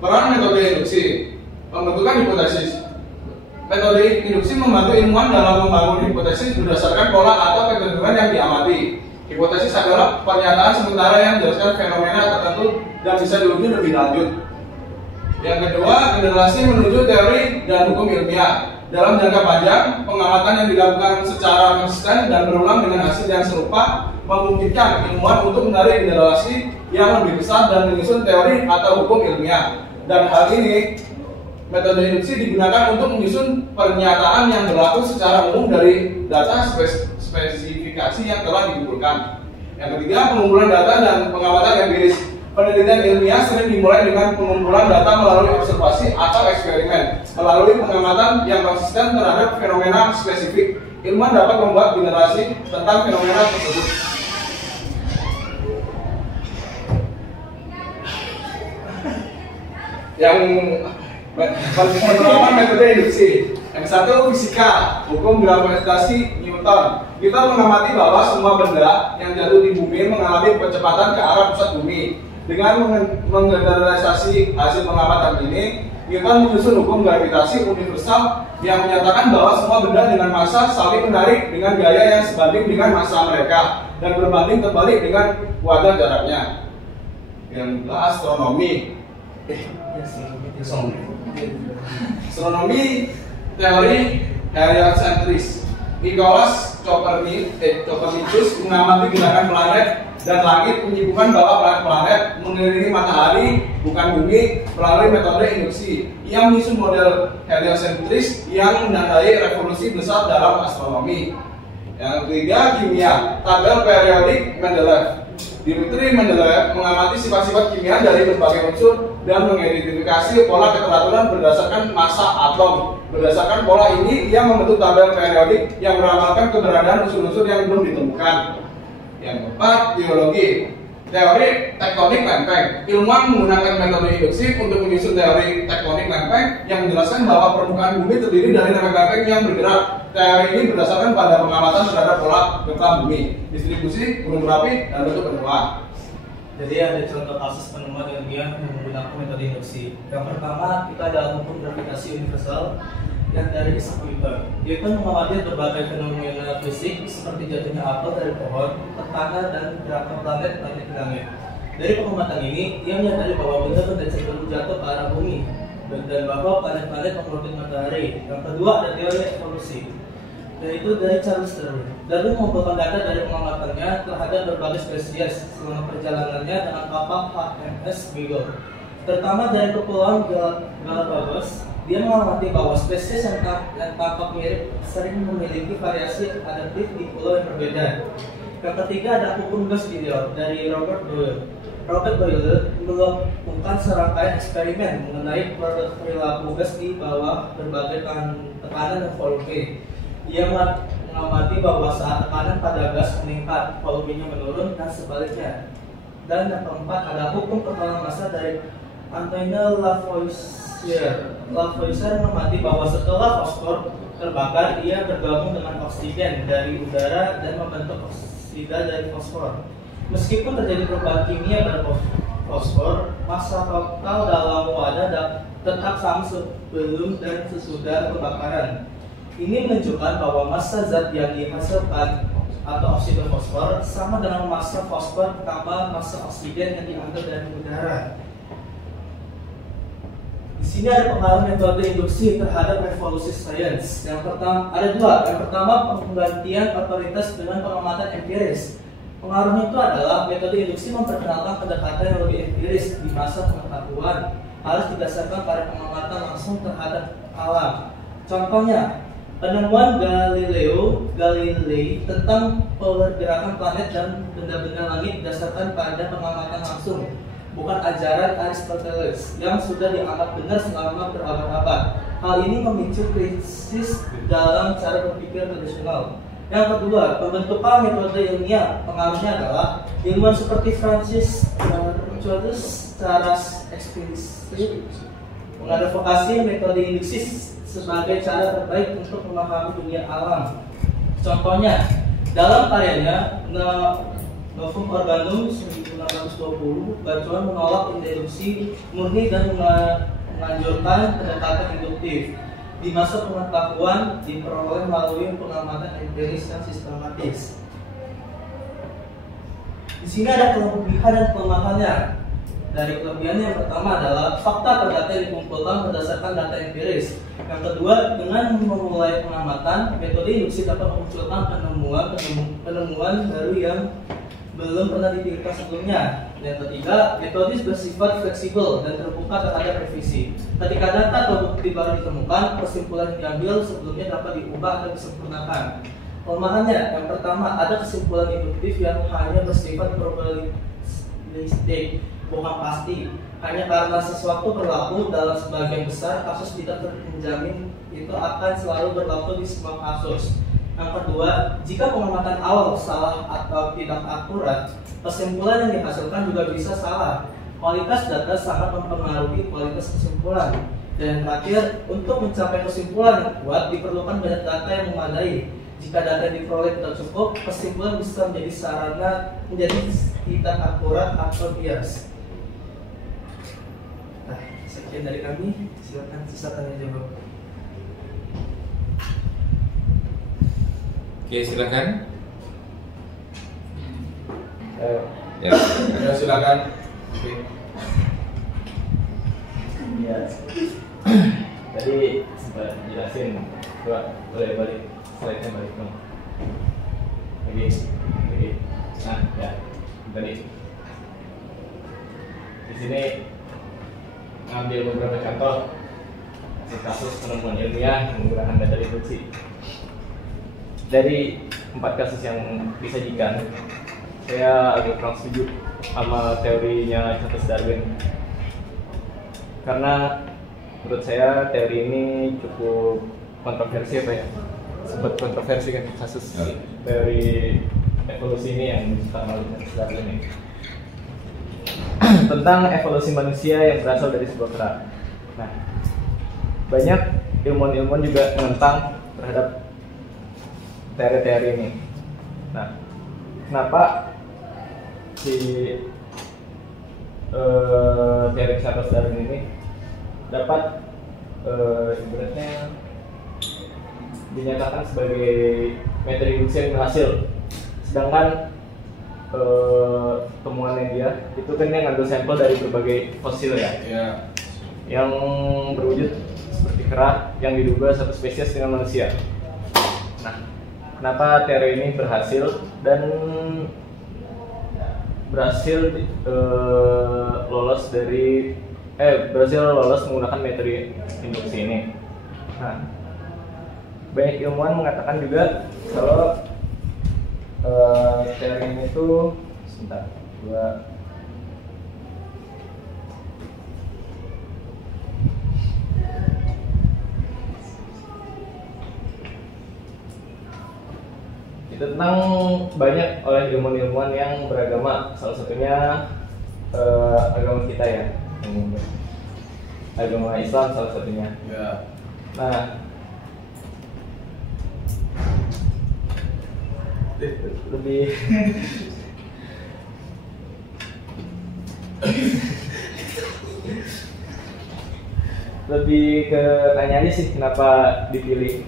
Peran metode induksi. Pembentukan hipotesis. Metode induksi membantu ilmuwan dalam membangun hipotesis berdasarkan pola atau kecenderungan yang diamati. Hipotesis adalah pernyataan sementara yang menjelaskan fenomena tertentu dan bisa diuji lebih lanjut. Yang kedua, generasi menuju teori dan hukum ilmiah. Dalam jangka panjang, pengamatan yang dilakukan secara konsisten dan berulang dengan hasil yang serupa memungkinkan ilmuwan untuk menarik generasi yang lebih besar dan menyusun teori atau hukum ilmiah. Dan hal ini, metode induksi digunakan untuk menyusun pernyataan yang berlaku secara umum dari data spesifikasi yang telah dikumpulkan. Yang ketiga, pengumpulan data dan pengamatan empiris. Penelitian ilmiah sering dimulai dengan pengumpulan data melalui observasi atau eksperimen. Melalui pengamatan yang konsisten terhadap fenomena spesifik, ilmuwan dapat membuat generasi tentang fenomena tersebut. Yang pertama, metode induksi. Yang satu, fisika, hukum gravitasi Newton. Kita mengamati bahwa semua benda yang jatuh di bumi mengalami percepatan ke arah pusat bumi. Dengan menggeneralisasi hasil pengamatan ini, Newton menyusun hukum gravitasi universal yang menyatakan bahwa semua benda dengan massa saling menarik dengan gaya yang sebanding dengan massa mereka dan berbanding terbalik dengan wadah jaraknya. Yang kedua, astronomi. Astronomi teori heliocentris. Nicholas Copernicus mengamati gerakan planet dan langit, menyibukkan bahwa planet-planet mengelilingi matahari bukan bumi melalui metode induksi. Ia menyusun model heliocentris yang menandai revolusi besar dalam astronomi. Yang ketiga, kimia. Tabel periodik Mendeleev. Dmitri Mendeleev mengamati sifat-sifat kimia dari berbagai unsur dan mengidentifikasi pola keteraturan berdasarkan massa atom. Berdasarkan pola ini, ia membentuk tabel periodik yang meramalkan keberadaan unsur-unsur yang belum ditemukan. Yang keempat, geologi. Teori tektonik lempeng. Ilmuwan menggunakan metode induksi untuk menyusun teori tektonik lempeng yang menjelaskan bahwa permukaan bumi terdiri dari lempeng-lempeng yang bergerak. Teori ini berdasarkan pada pengamatan terhadap pola gempa bumi, distribusi gunung berapi, dan bentuk benua. Jadi ada contoh kasus penemuan ilmiah yang menggunakan metode induksi. Yang pertama, kita ada hukum gravitasi universal yang dari Isaac Newton. Newton mengamati berbagai fenomena fisik seperti jatuhnya apel dari pohon, tekanan dan gerakan planet di langit. Dari pengamatan ini, ia menyadari bahwa benda-benda cenderung jatuh ke arah bumi dan bahwa planet-planet mengorbit matahari. Yang kedua, ada teori evolusi, yaitu dari Charles Darwin. Darwin mengumpulkan data dari pengamatannya terhadap berbagai spesies selama perjalanannya dengan kapal HMS Beagle, terutama dari Kepulauan Galapagos. Dia mengamati bahwa spesies yang tampak mirip sering memiliki variasi adaptif di pulau yang berbeda. Yang ketiga ada hukum Gauss-Didot dari Robert Boyle. Robert Boyle melakukan serangkaian eksperimen mengenai perilaku gas di bawah berbagai tekanan dan volume. Ia mengamati bahwa saat tekanan pada gas meningkat, volumenya menurun dan sebaliknya. Dan yang keempat ada hukum perkembangan massa dari Antoine Lavoisier. Lavoisier mengamati bahwa setelah fosfor terbakar, ia bergabung dengan oksigen dari udara dan membentuk oksida dari fosfor. Meskipun terjadi perubahan kimia pada fosfor, massa total dalam wadah tetap sama sebelum dan sesudah pembakaran. Ini menunjukkan bahwa massa zat yang dihasilkan atau oksida fosfor sama dengan massa fosfor tambah massa oksigen yang diambil dari udara. Di sini ada pengaruh metode induksi terhadap revolusi sains. Yang pertama ada dua. Yang pertama, penggantian otoritas dengan pengamatan empiris. Pengaruhnya itu adalah metode induksi memperkenalkan pendekatan yang lebih empiris di masa pengetahuan harus didasarkan pada pengamatan langsung terhadap alam. Contohnya, penemuan Galilei tentang pergerakan planet dan benda-benda langit didasarkan pada pengamatan langsung, bukan ajaran Aristoteles yang sudah dianggap benar selama berabad-abad. Hal ini memicu krisis dalam cara berpikir tradisional. Yang kedua, pembentukan metode ilmiah. Pengaruhnya adalah ilmuwan seperti Francis Backus secara eksplisit mengadvokasi metode induksi sebagai cara terbaik untuk memahami dunia alam. Contohnya, dalam karyanya Novum Organum 1920, Backus menolak induksi murni dan menganjurkan pendekatan induktif. Di masa pengetahuan diperoleh melalui pengamatan empiris dan sistematis. Di sini ada kelebihan dan kelemahannya. Dari kelebihan yang pertama adalah fakta atau data yang dikumpulkan berdasarkan data empiris. Yang kedua, dengan memulai pengamatan, metode induksi dapat memunculkan penemuan baru yang belum pernah dipikirkan sebelumnya. Yang ketiga, metode bersifat fleksibel dan terbuka terhadap revisi. Ketika data atau bukti baru ditemukan, kesimpulan yang diambil sebelumnya dapat diubah atau disempurnakan. Kelemahannya, yang pertama, ada kesimpulan induktif yang hanya bersifat probabilistik, bukan pasti. Hanya karena sesuatu berlaku dalam sebagian besar kasus tidak terjamin itu akan selalu berlaku di semua kasus. Yang kedua, jika pengamatan awal salah atau tidak akurat, kesimpulan yang dihasilkan juga bisa salah. Kualitas data sangat mempengaruhi kualitas kesimpulan. Dan terakhir, untuk mencapai kesimpulan yang kuat diperlukan banyak data yang memadai. Jika data yang diperoleh tidak cukup, kesimpulan bisa menjadi sarana menjadi tidak akurat atau bias. Sekian dari kami, silakan sisa tanya jawab. Oke, silakan. Ya. Ya, silakan. Oke. Ya, tadi sempat jelasin, coba boleh balik, slide-nya balik dong. Lagi. Nah, ya, tadi di sini ngambil beberapa contoh kasus penemuan ilmiah menggunakan data deduksi. Dari 4 kasus yang disajikan, saya agak kurang setuju sama teorinya Charles Darwin. Karena menurut saya teori ini cukup kontroversi apa ya? Sempat kontroversi kan kasus teori evolusi ini yang diciptakan oleh Charles Darwin ini. Tentang evolusi manusia yang berasal dari sebuah kera. Nah, banyak ilmuwan-ilmuwan juga menentang terhadap teori-teori ini. Nah, kenapa si teori Charles Darwin ini dapat ibaratnya dinyatakan sebagai metode deduksi yang berhasil, sedangkan temuannya dia itu kan dia ngambil sampel dari berbagai fosil ya, yang berwujud seperti kera yang diduga satu spesies dengan manusia. Nah, kenapa teori ini berhasil dan berhasil lolos menggunakan metode induksi ini. Nah, banyak ilmuwan mengatakan juga kalau teori ini tuh tentang banyak oleh ilmuwan-ilmuwan yang beragama, salah satunya agama kita ya, agama Islam salah satunya. Nah, lebih ke tanyanya sih kenapa dipilih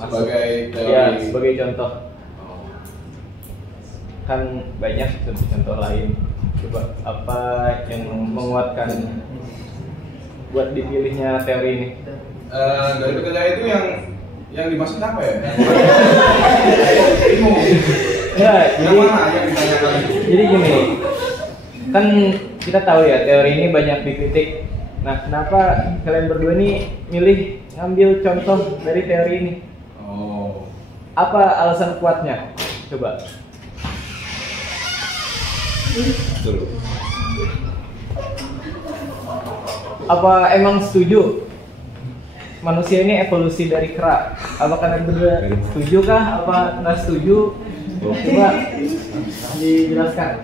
sebagai teori. Ya, sebagai contoh. Kan banyak contoh lain. Coba apa yang menguatkan buat dipilihnya teori ini? Dari pertanyaan itu yang dimaksud apa ya? Ya, jadi gini, kan kita tahu ya teori ini banyak dikritik. Nah, kenapa kalian berdua ini milih ngambil contoh dari teori ini? Apa alasan kuatnya? Coba. Apa emang setuju manusia ini evolusi dari kera? Apa kalian berdua setuju kah? Apa nggak setuju? Coba dijelaskan.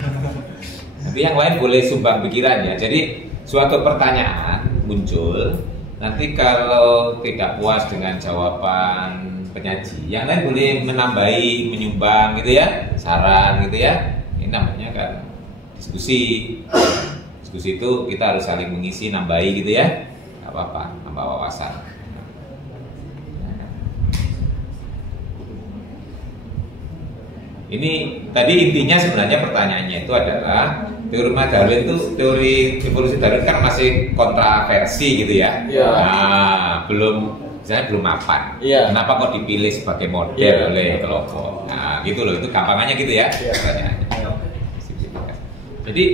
Nanti yang lain boleh sumbang pikiran ya. Jadi suatu pertanyaan muncul, nanti kalau tidak puas dengan jawaban penyaji, yang lain boleh menambahi, menyumbang gitu ya, saran gitu ya. Ini namanya kan diskusi. Diskusi itu kita harus saling mengisi, nambahi gitu ya. Gak apa-apa, nambah wawasan. Ini tadi intinya sebenarnya pertanyaannya itu adalah teori Darwin itu, teori evolusi Darwin kan masih kontroversi gitu ya. Nah, misalnya belum mapan. Kenapa kok dipilih sebagai model oleh kelompok? Nah, gitu loh, itu gampangannya gitu ya pertanyaannya. Jadi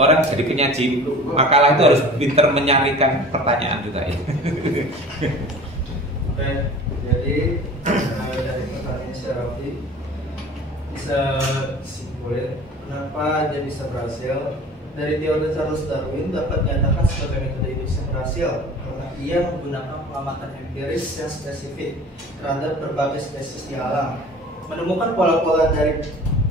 orang jadi penyaji makalah itu harus pinter menyarikan pertanyaan juga ya. Oke, jadi dari pertanyaan Syarafi bisa simpulin kenapa dia bisa berhasil. Dari teori Charles Darwin dapat dinyatakan sebagai metode induksi yang berhasil karena ia menggunakan pengamatan empiris yang spesifik terhadap berbagai spesies di alam, menemukan pola-pola dari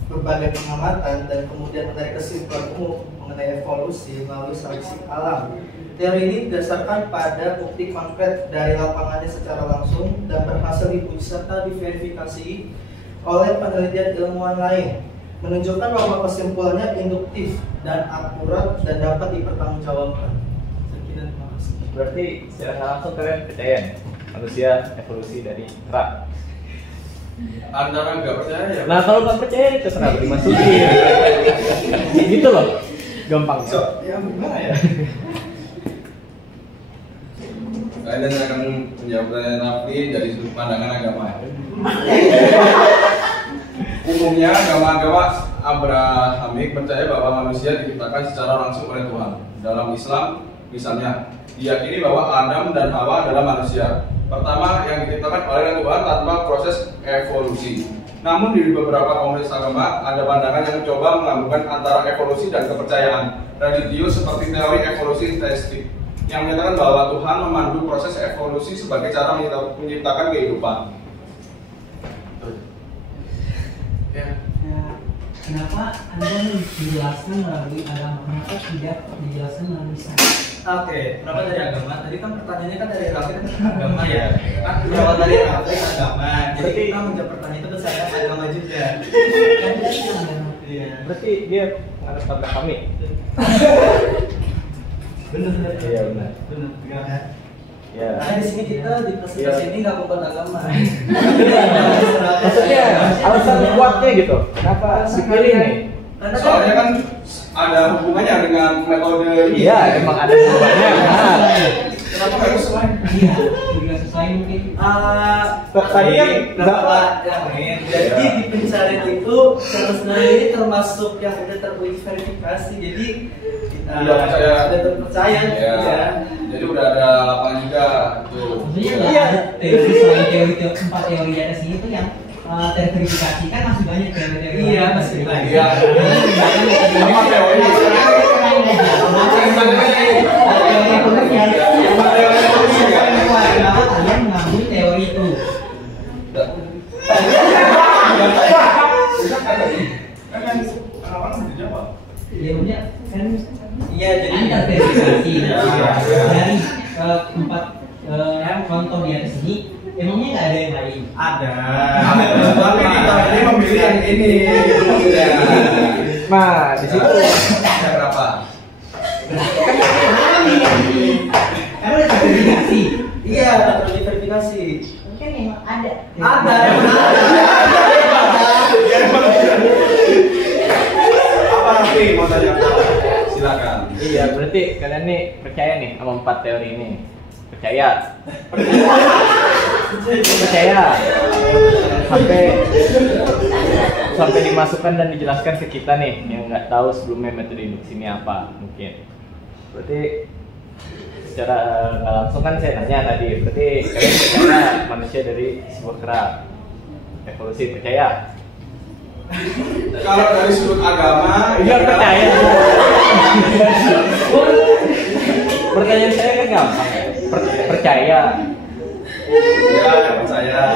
berbagai pengamatan dan kemudian menarik kesimpulan umum mengenai evolusi melalui seleksi alam. Teori ini didasarkan pada bukti konkret dari lapangannya secara langsung dan berhasil diuji serta diverifikasi oleh penelitian ilmuwan lain, menunjukkan bahwa kesimpulannya induktif dan akurat dan dapat dipertanggungjawabkan. dan terima kasih. Berarti secara nggak langsung kalian percaya nih, manusia evolusi dari kera. Antara nggak percaya ya. Nah kalau nggak percaya terserah dimasukin. Gitu loh, gampang. Ya gimana ya? Kalian akan menjawab pertanyaan Raffi dari sudut pandangan agama. Umumnya agama-agama Abrahamik percaya bahwa manusia diciptakan secara langsung oleh Tuhan. Dalam Islam, misalnya, diyakini bahwa Adam dan Hawa adalah manusia pertama yang diciptakan oleh Tuhan tanpa proses evolusi. Namun di beberapa komunitas agama ada pandangan yang mencoba menggabungkan antara evolusi dan kepercayaan religius seperti teori evolusi teistik yang menyatakan bahwa Tuhan memandu proses evolusi sebagai cara menciptakan kehidupan. Ya. Kenapa Anda menjelaskan melalui agama? Kenapa tidak dijelaskan melalui sains? Oke, kenapa dari agama? Tadi kan pertanyaannya kan dari Raffi kan agama ya. Kan jawab dari Raffi agama. Jadi kita menjawab pertanyaan itu berdasarkan agama juga. Iya. Berarti dia menganut tabrak kami. Benar. Iya benar. Benar. Ya. Karena di sini kita di presentasi ini nggak membuat agama. Maksudnya alasan kuatnya gitu. Kenapa dipilih nih? Soalnya kan ada hubungannya dengan metode ini. Iya, emang ada hubungannya. Benar. Kenapa harus selain? Iya, juga sesuai mungkin. Tadi kan Bapak jadi di pencarian itu cara sebenarnya ini termasuk yang sudah terverifikasi. Jadi kita sudah terpercaya. Ya. Jadi udah ada lapangan juga tuh. Maksudnya nggak ada teori selain teori 4 teori di atas ini itu yang terverifikasi kan masih banyak teori-teori. Iya, masih banyak. Iya. Sama teori. Kenapa kalian mengambil teori itu? Ya udah kan. Iya, jadi terverifikasi dari 4 contoh di atas ini. Emangnya nggak ada yang lain? ada. Tapi kita ini memilih yang ini. nah, di situ Yang berapa? Karena udah terverifikasi. Iya, perlu diverifikasi. Mungkin memang ada. Ada. Apa nanti mau tanya apa? Silakan. iya berarti kalian nih percaya nih sama 4 teori ini. Percaya sampai dimasukkan dan dijelaskan ke kita nih yang nggak tahu sebelumnya metode induksi ini apa mungkin. Berarti secara nggak langsung kan saya nanya tadi, berarti kalian percaya manusia dari sebuah kera evolusi, percaya? Kalau dari sudut agama, Iya percaya. Pertanyaan saya kan gampang. Percaya. Ya, percaya.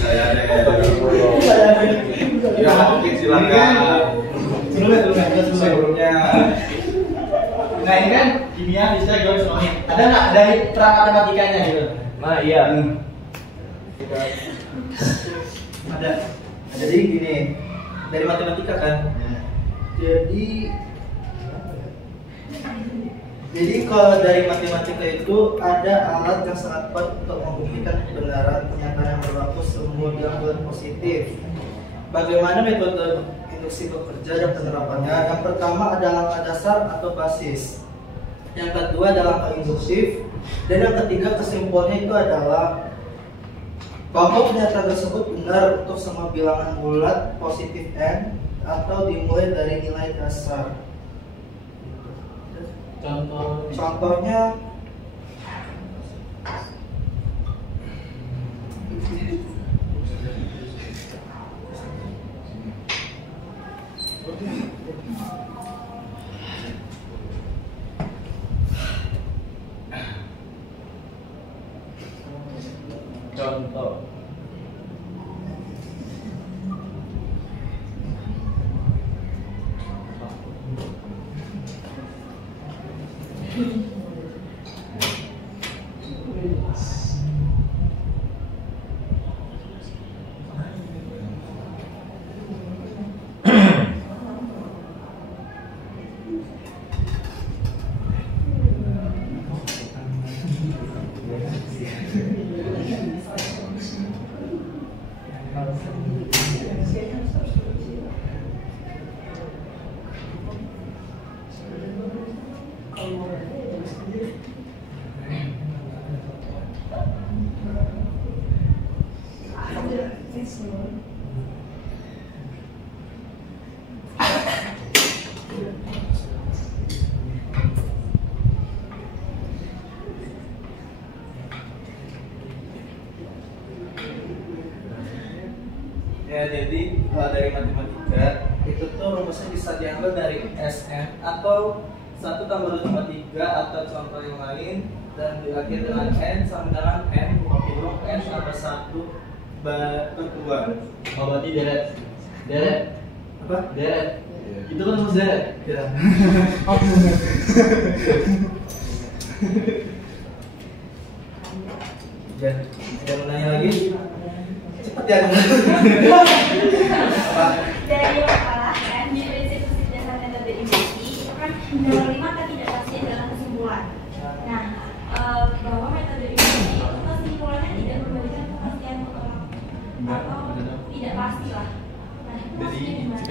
Saya deh. Ya, mungkin silakan. Sebelumnya. Nah ini kan kimia bisa jawab semuanya. Ada nggak dari matematikanya gitu? Nah iya. Ada. Jadi gini, dari matematika kan. Jadi kalau dari matematika itu ada alat yang sangat kuat untuk membuktikan kebenaran pernyataan yang berlaku semua yang positif. Bagaimana metode induksi bekerja dan penerapannya? Yang pertama ada langkah dasar atau basis. Yang kedua ada langkah induktif. Dan yang ketiga kesimpulannya itu adalah bahwa pernyataan tersebut benar untuk semua bilangan bulat positif n atau dimulai dari nilai dasar. Contohnya Contoh. dari matematika itu tuh rumusnya bisa diambil dari Sn atau 1 tambah ruot 3 atau contoh yang lain, dan diakhiri dengan N sama dengan N 50 N tambah 1 per 2. Oh, berarti deret. Apa? Deret. Itu kan rumus deret. Ya. Jangan nanya lagi. Cepat ya. Dari makalah kan di prinsip dasar metode induksi itu kan menerima ketidakpastian dalam kesimpulan. Nah, bahwa metode induksi itu kesimpulannya tidak memberikan kepastian untuk orang atau tidak pasti lah. Nah, itu maksudnya gimana?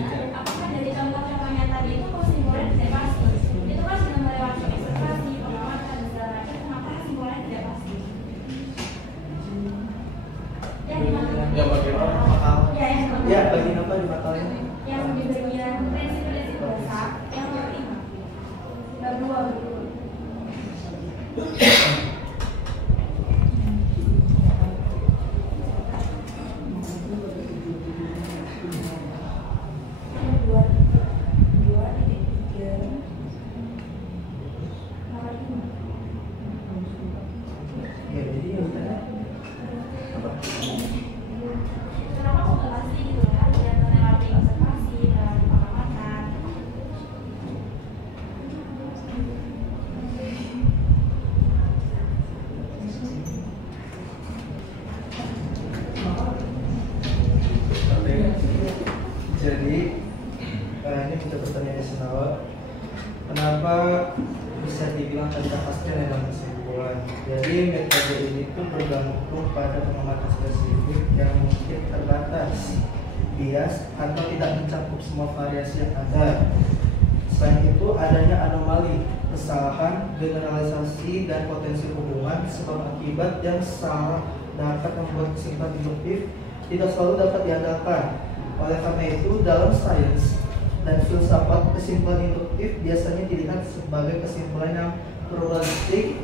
Apakah dari contoh-contohnya tadi itu kesimpulannya tidak pasti? Itu kan sudah melewati observasi, pengamatan dan segala macam. Kenapa kesimpulannya tidak pasti? Yang dimaksud Ya bagaimana makalah? ya, bagian apa di makalahnya? yang di bagian prinsip-prinsip dasar yang kelima bab 2 Ya jadi yang tanya apa? kenapa kok nggak pasti gitu kan yang melewati observasi melewati pengamatan. Jadi ini kita bertanya Senawa, kenapa bisa dibilang tidak pasti dalam kesimpulan? Jadi metode ini pun bergantung pada pengamatan spesifik yang mungkin terbatas, bias atau tidak mencakup semua variasi yang ada. Selain itu adanya anomali, kesalahan, generalisasi dan potensi hubungan sebab akibat yang salah dapat membuat kesimpulan induktif tidak selalu dapat diandalkan. Oleh karena itu, dalam sains dan filsafat, kesimpulan induktif biasanya dilihat sebagai kesimpulan yang probabilistik,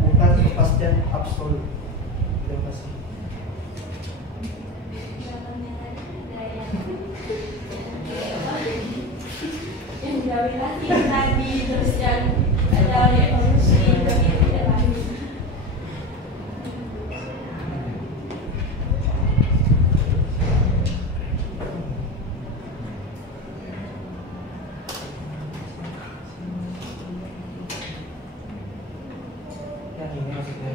bukan kepastian absolut. Terima kasih. Yang gravitasi tadi terus yang ada evolusi begitu tidak lagi. Yang ini maksudnya.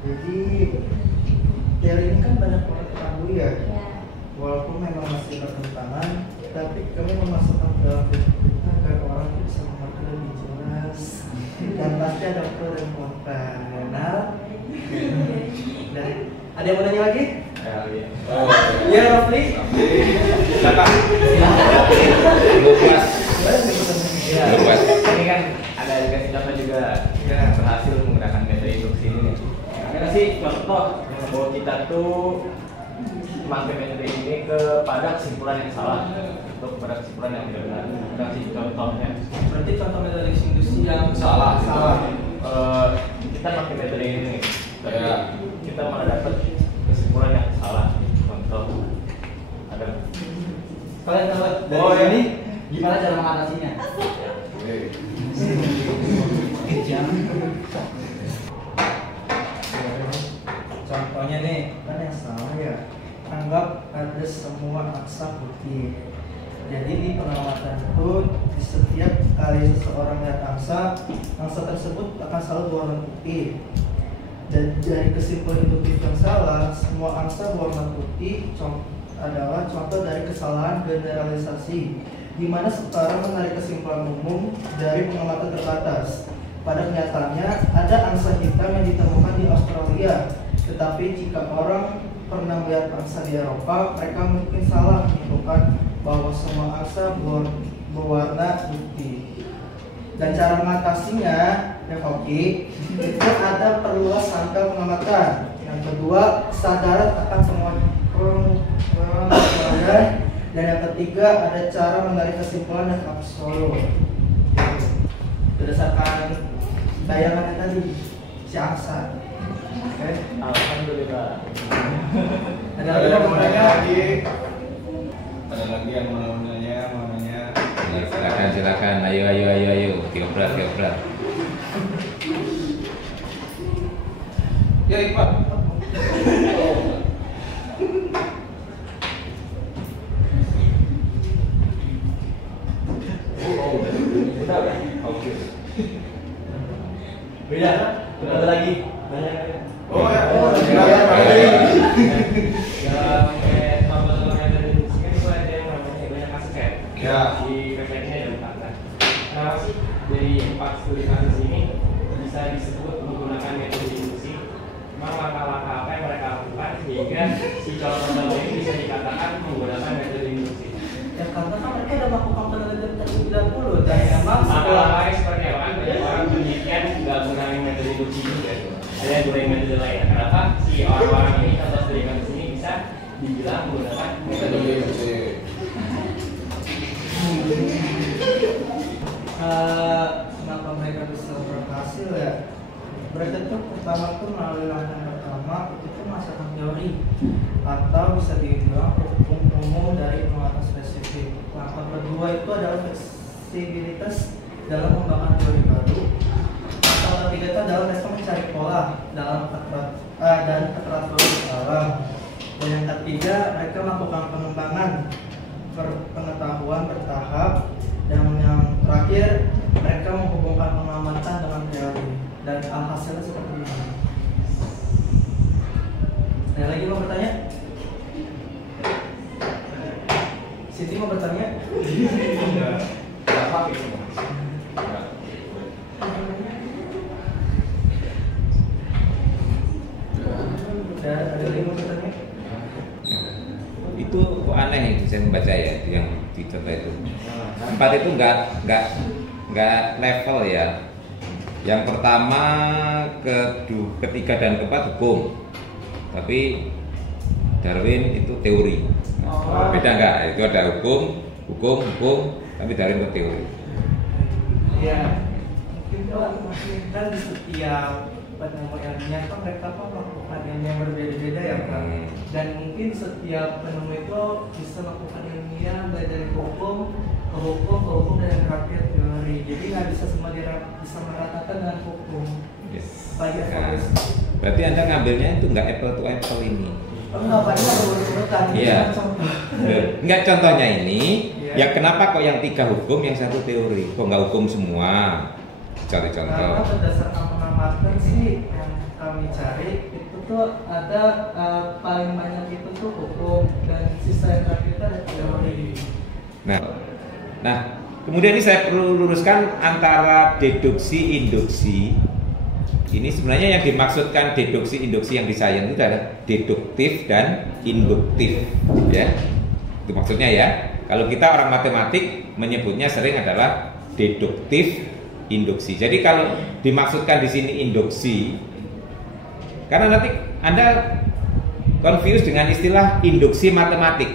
Jadi teori ini kan banyak orang ketahui ya. Walaupun memang masih bertentangan, tapi kami memasukkan ke dalam kita agar orang itu bisa mengerti lebih jelas. Dan pasti ada pro dan kontra. Nah, dan ada yang mau nanya lagi? Ya, Rafli. Silakan. Lupas. Ya, Lupas. ini kan ada dikasih contoh juga ya, berhasil menggunakan metode induksi ini. Kita kasih contoh bahwa kita tuh memakai metode ini kepada kesimpulan yang salah atau kepada kesimpulan yang tidak benar. Kita kasih contohnya. Berarti contoh metode induksi yang salah. Kita pakai metode ini, tapi kita malah dapat kesimpulan yang salah. Contoh ada. Kalian tahu Oh, dari ini sini gimana cara mengatasinya? Kejam. contohnya nih, kan yang salah ya. Anggap ada semua angsa putih. Jadi di pengamatan itu di setiap kali seseorang lihat angsa tersebut akan selalu berwarna putih. Dan dari kesimpulan induktif yang salah, semua angsa berwarna putih adalah contoh dari kesalahan generalisasi, di mana sekarang menarik kesimpulan umum dari pengamatan terbatas. Pada kenyataannya ada angsa hitam yang ditemukan di Australia, tetapi jika orang pernah melihat angsa di Eropa, mereka mungkin salah menyimpulkan bahwa semua angsa berwarna putih. Dan cara mengatasinya, ya Hoki, itu ada perluas sampel pengamatan. Yang Yang kedua, kesadaran akan penguasaan. Dan yang ketiga, ada cara menarik kesimpulan dan absolut. Berdasarkan bayangan yang tadi, si Aksa. Oke. Alhamdulillah. Ada lagi yang mau bertanya? Ada lagi yang mau nanya? Ya, silakan. Ayo. Diobrak. Ya, Iqbal. Beda, ada lagi. Banyak. Oh ya. Ya. Di PPN ini ada 4 kan. Kenapa sih dari 4 studi kasus ini bisa disebut menggunakan metode induksi? Memang langkah-langkah apa yang mereka lakukan sehingga si contoh ini bisa dikatakan menggunakan metode induksi? Ya karena kan mereka udah melakukan penelitian terlebih dahulu dan memang Langkah-langkahnya seperti apa kan? Banyak orang penelitian nggak menggunakan metode induksi juga. Ada yang gunakan metode lain. Kenapa si orang-orang ini contoh studi kasus ini bisa dibilang menggunakan metode induksi? Kenapa mereka bisa berhasil ya? Mereka itu pertama tuh melalui langkah pertama itu masalah teori atau bisa dibilang hukum umum dari penguatan spesifik. Langkah kedua itu adalah fleksibilitas dalam mengembangkan teori baru. Langkah ketiga itu adalah mereka mencari pola dalam dan keteraturan alam. Dan yang ketiga mereka melakukan pengembangan pengetahuan bertahap. Dan yang terakhir mereka menghubungkan pengamatan dengan teori dan hasilnya seperti ini. Ada lagi mau bertanya? Siti mau bertanya? Ada lagi mau bertanya? Itu kok aneh itu saya membaca ya yang di contoh itu. 4 itu nggak level ya. Yang pertama, ketiga dan keempat hukum, tapi Darwin itu teori. Beda nggak? Itu ada hukum, tapi Darwin itu teori. Ya, mungkin kan di setiap penemu ilmiah kan mereka melakukan yang berbeda-beda ya Pak. Dan mungkin setiap penemu itu bisa melakukan ilmiah dari hukum ke hukum dan terakhir teori. Jadi nggak bisa semua bisa meratakan dengan hukum. Yes. Nah, berarti Anda ngambilnya itu nggak apple to apple ini. Enggak, Pak, ini ada urut-urutan. Iya. Enggak, contohnya ini, Iya. ya kenapa kok yang 3 hukum, yang 1 teori? Kok nggak hukum semua? Cari contoh. Karena berdasarkan pengamatan sih yang kami cari itu tuh ada paling banyak itu tuh hukum dan sisa yang terakhir itu ada teori. Nah, kemudian ini saya perlu luruskan antara deduksi induksi. Ini sebenarnya yang dimaksudkan deduksi induksi yang di sains itu adalah deduktif dan induktif, ya. Itu maksudnya ya. Kalau kita orang matematik menyebutnya sering adalah deduktif induksi. Jadi kalau dimaksudkan di sini induksi, karena nanti Anda confuse dengan istilah induksi matematik.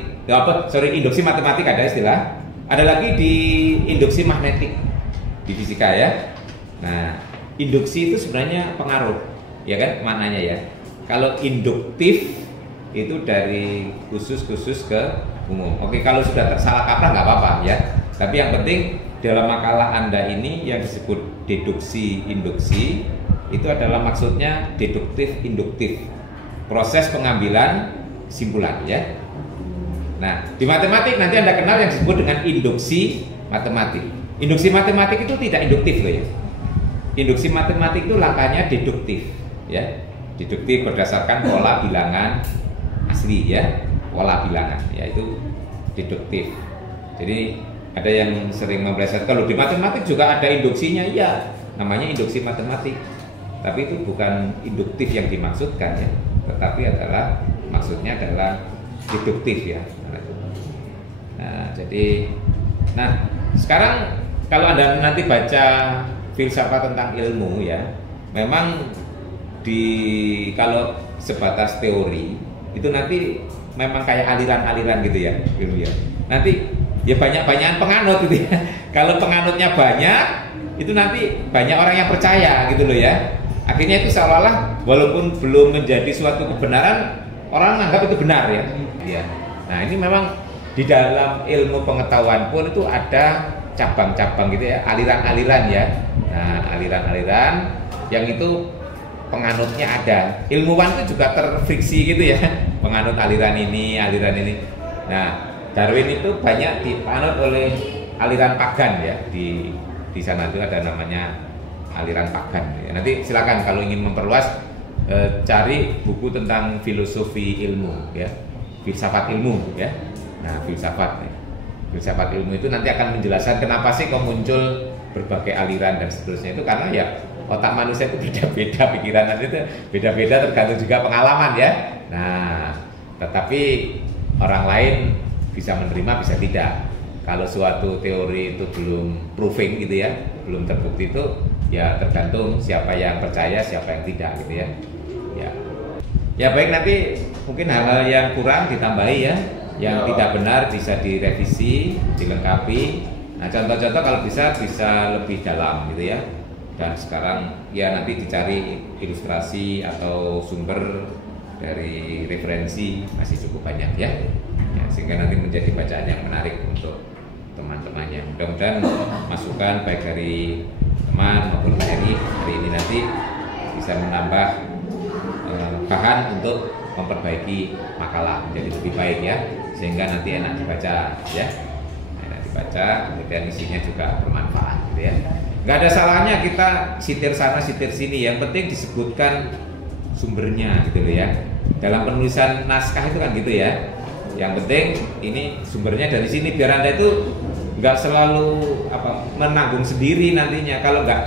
Induksi matematik ada istilah. Ada lagi di induksi magnetik di fisika ya. Nah, induksi itu sebenarnya pengaruh, ya kan maknanya ya. Kalau induktif itu dari khusus ke umum. Oke, kalau sudah salah kaprah nggak apa-apa ya. Tapi yang penting dalam makalah Anda ini yang disebut deduksi induksi itu adalah maksudnya deduktif induktif. Proses pengambilan kesimpulan ya. Nah, di matematik nanti Anda kenal yang disebut dengan induksi matematik. Induksi matematik itu tidak induktif loh ya. Induksi matematik itu langkahnya deduktif ya. Deduktif berdasarkan pola bilangan asli ya. Pola bilangan yaitu deduktif. Jadi ada yang sering mempeleset kalau di matematik juga ada induksinya, iya. Namanya induksi matematik. Tapi itu bukan induktif yang dimaksudkan ya. Tetapi adalah maksudnya adalah deduktif ya. Nah, jadi sekarang kalau Anda nanti baca filsafat tentang ilmu ya, memang kalau sebatas teori, itu nanti memang kayak aliran-aliran gitu ya, nanti ya banyak-banyakan penganut gitu ya. Kalau penganutnya banyak, itu nanti banyak orang yang percaya gitu loh ya. Akhirnya itu seolah-olah walaupun belum menjadi suatu kebenaran, orang menganggap itu benar ya. Nah ini memang di dalam ilmu pengetahuan pun itu ada cabang-cabang gitu ya, aliran-aliran ya. Nah aliran-aliran yang itu penganutnya ada. Ilmuwan itu juga terfriksi gitu ya, penganut aliran ini, aliran ini. Nah Darwin itu banyak dipanut oleh aliran pagan ya, di sana itu ada namanya aliran pagan. Nanti silakan kalau ingin memperluas cari buku tentang filosofi ilmu ya, filsafat ilmu ya. Nah filsafat ilmu itu nanti akan menjelaskan kenapa sih kok muncul berbagai aliran dan seterusnya. Itu karena ya otak manusia itu beda-beda, pikiran nanti itu beda-beda tergantung juga pengalaman ya. Nah tetapi orang lain bisa menerima bisa tidak. Kalau suatu teori itu belum proving gitu ya, belum terbukti itu ya tergantung siapa yang percaya, siapa yang tidak gitu ya. Ya baik, nanti mungkin hal-hal yang kurang ditambahi ya, yang tidak benar bisa direvisi, dilengkapi. Nah contoh-contoh kalau bisa lebih dalam gitu ya. Dan sekarang ya nanti dicari ilustrasi atau sumber dari referensi masih cukup banyak ya, sehingga nanti menjadi bacaan yang menarik untuk teman-temannya. Mudah-mudahan masukan baik dari teman maupun dari hari ini nanti bisa menambah bahan untuk memperbaiki makalah menjadi lebih baik ya, sehingga nanti enak dibaca ya, enak dibaca, kemudian isinya juga bermanfaat gitu ya. Nggak ada salahnya kita sitir sana sitir sini, yang penting disebutkan sumbernya gitu loh ya. Dalam penulisan naskah itu kan gitu ya, yang penting ini sumbernya dari sini, biar Anda itu nggak selalu menanggung sendiri nantinya. Kalau nggak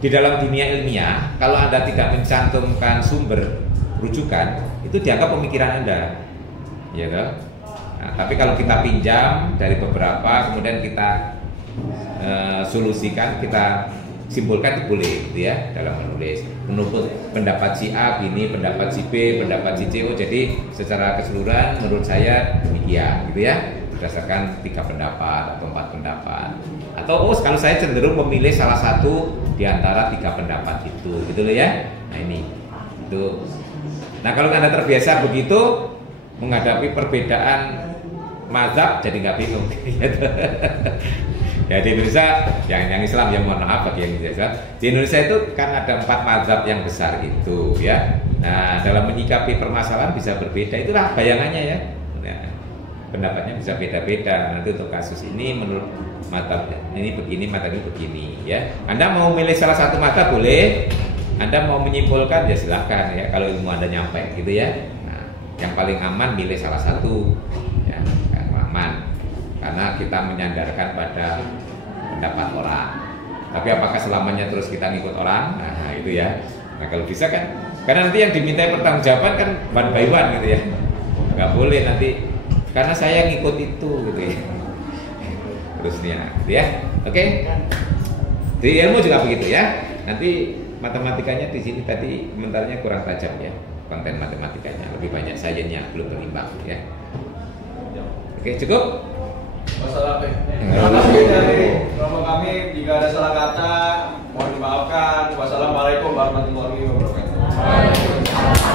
di dalam dunia ilmiah, kalau Anda tidak mencantumkan sumber rujukan, itu dianggap pemikiran Anda ya kan. Nah, tapi kalau kita pinjam dari beberapa kemudian kita solusikan, kita simpulkan, itu boleh gitu ya dalam menulis. Menurut pendapat si A ini, pendapat si B, pendapat si C, jadi secara keseluruhan menurut saya demikian gitu ya, berdasarkan 3 pendapat atau 4 pendapat, atau kalau saya cenderung memilih salah satu di antara 3 pendapat itu gitu loh ya. Nah ini itu. Nah kalau Anda terbiasa begitu menghadapi perbedaan mazhab, jadi nggak bingung gitu. Ya di Indonesia, yang Islam yang mohon maaf bagi yang Indonesia, di Indonesia itu kan ada 4 mazhab yang besar itu ya. Nah dalam menyikapi permasalahan bisa berbeda, itulah bayangannya ya. Nah, pendapatnya bisa beda-beda. Nanti untuk kasus ini menurut mazhab ini begini, mazhab ini begini ya. Anda mau milih salah satu mazhab boleh, Anda mau menyimpulkan ya silahkan ya, kalau ilmu Anda nyampe gitu ya. Nah yang paling aman milih salah satu ya, yang aman, karena kita menyandarkan pada pendapat orang. Tapi apakah selamanya terus kita ngikut orang? Nah itu ya. Nah kalau bisa kan, karena nanti yang dimintai pertanggungjawaban kan one by one gitu ya. Nggak boleh nanti karena saya ngikut itu gitu ya. Terusnya gitu ya. Oke. Di ilmu juga begitu ya. Nanti matematikanya di sini tadi komentarnya kurang tajam ya. Konten matematikanya lebih banyak sainsnya, belum berimbang ya. Oke, cukup? Wassalamualaikum. Terima kasih dari kelompok kami. Jika ada salah kata, mohon dimaafkan. Wassalamualaikum warahmatullahi wabarakatuh.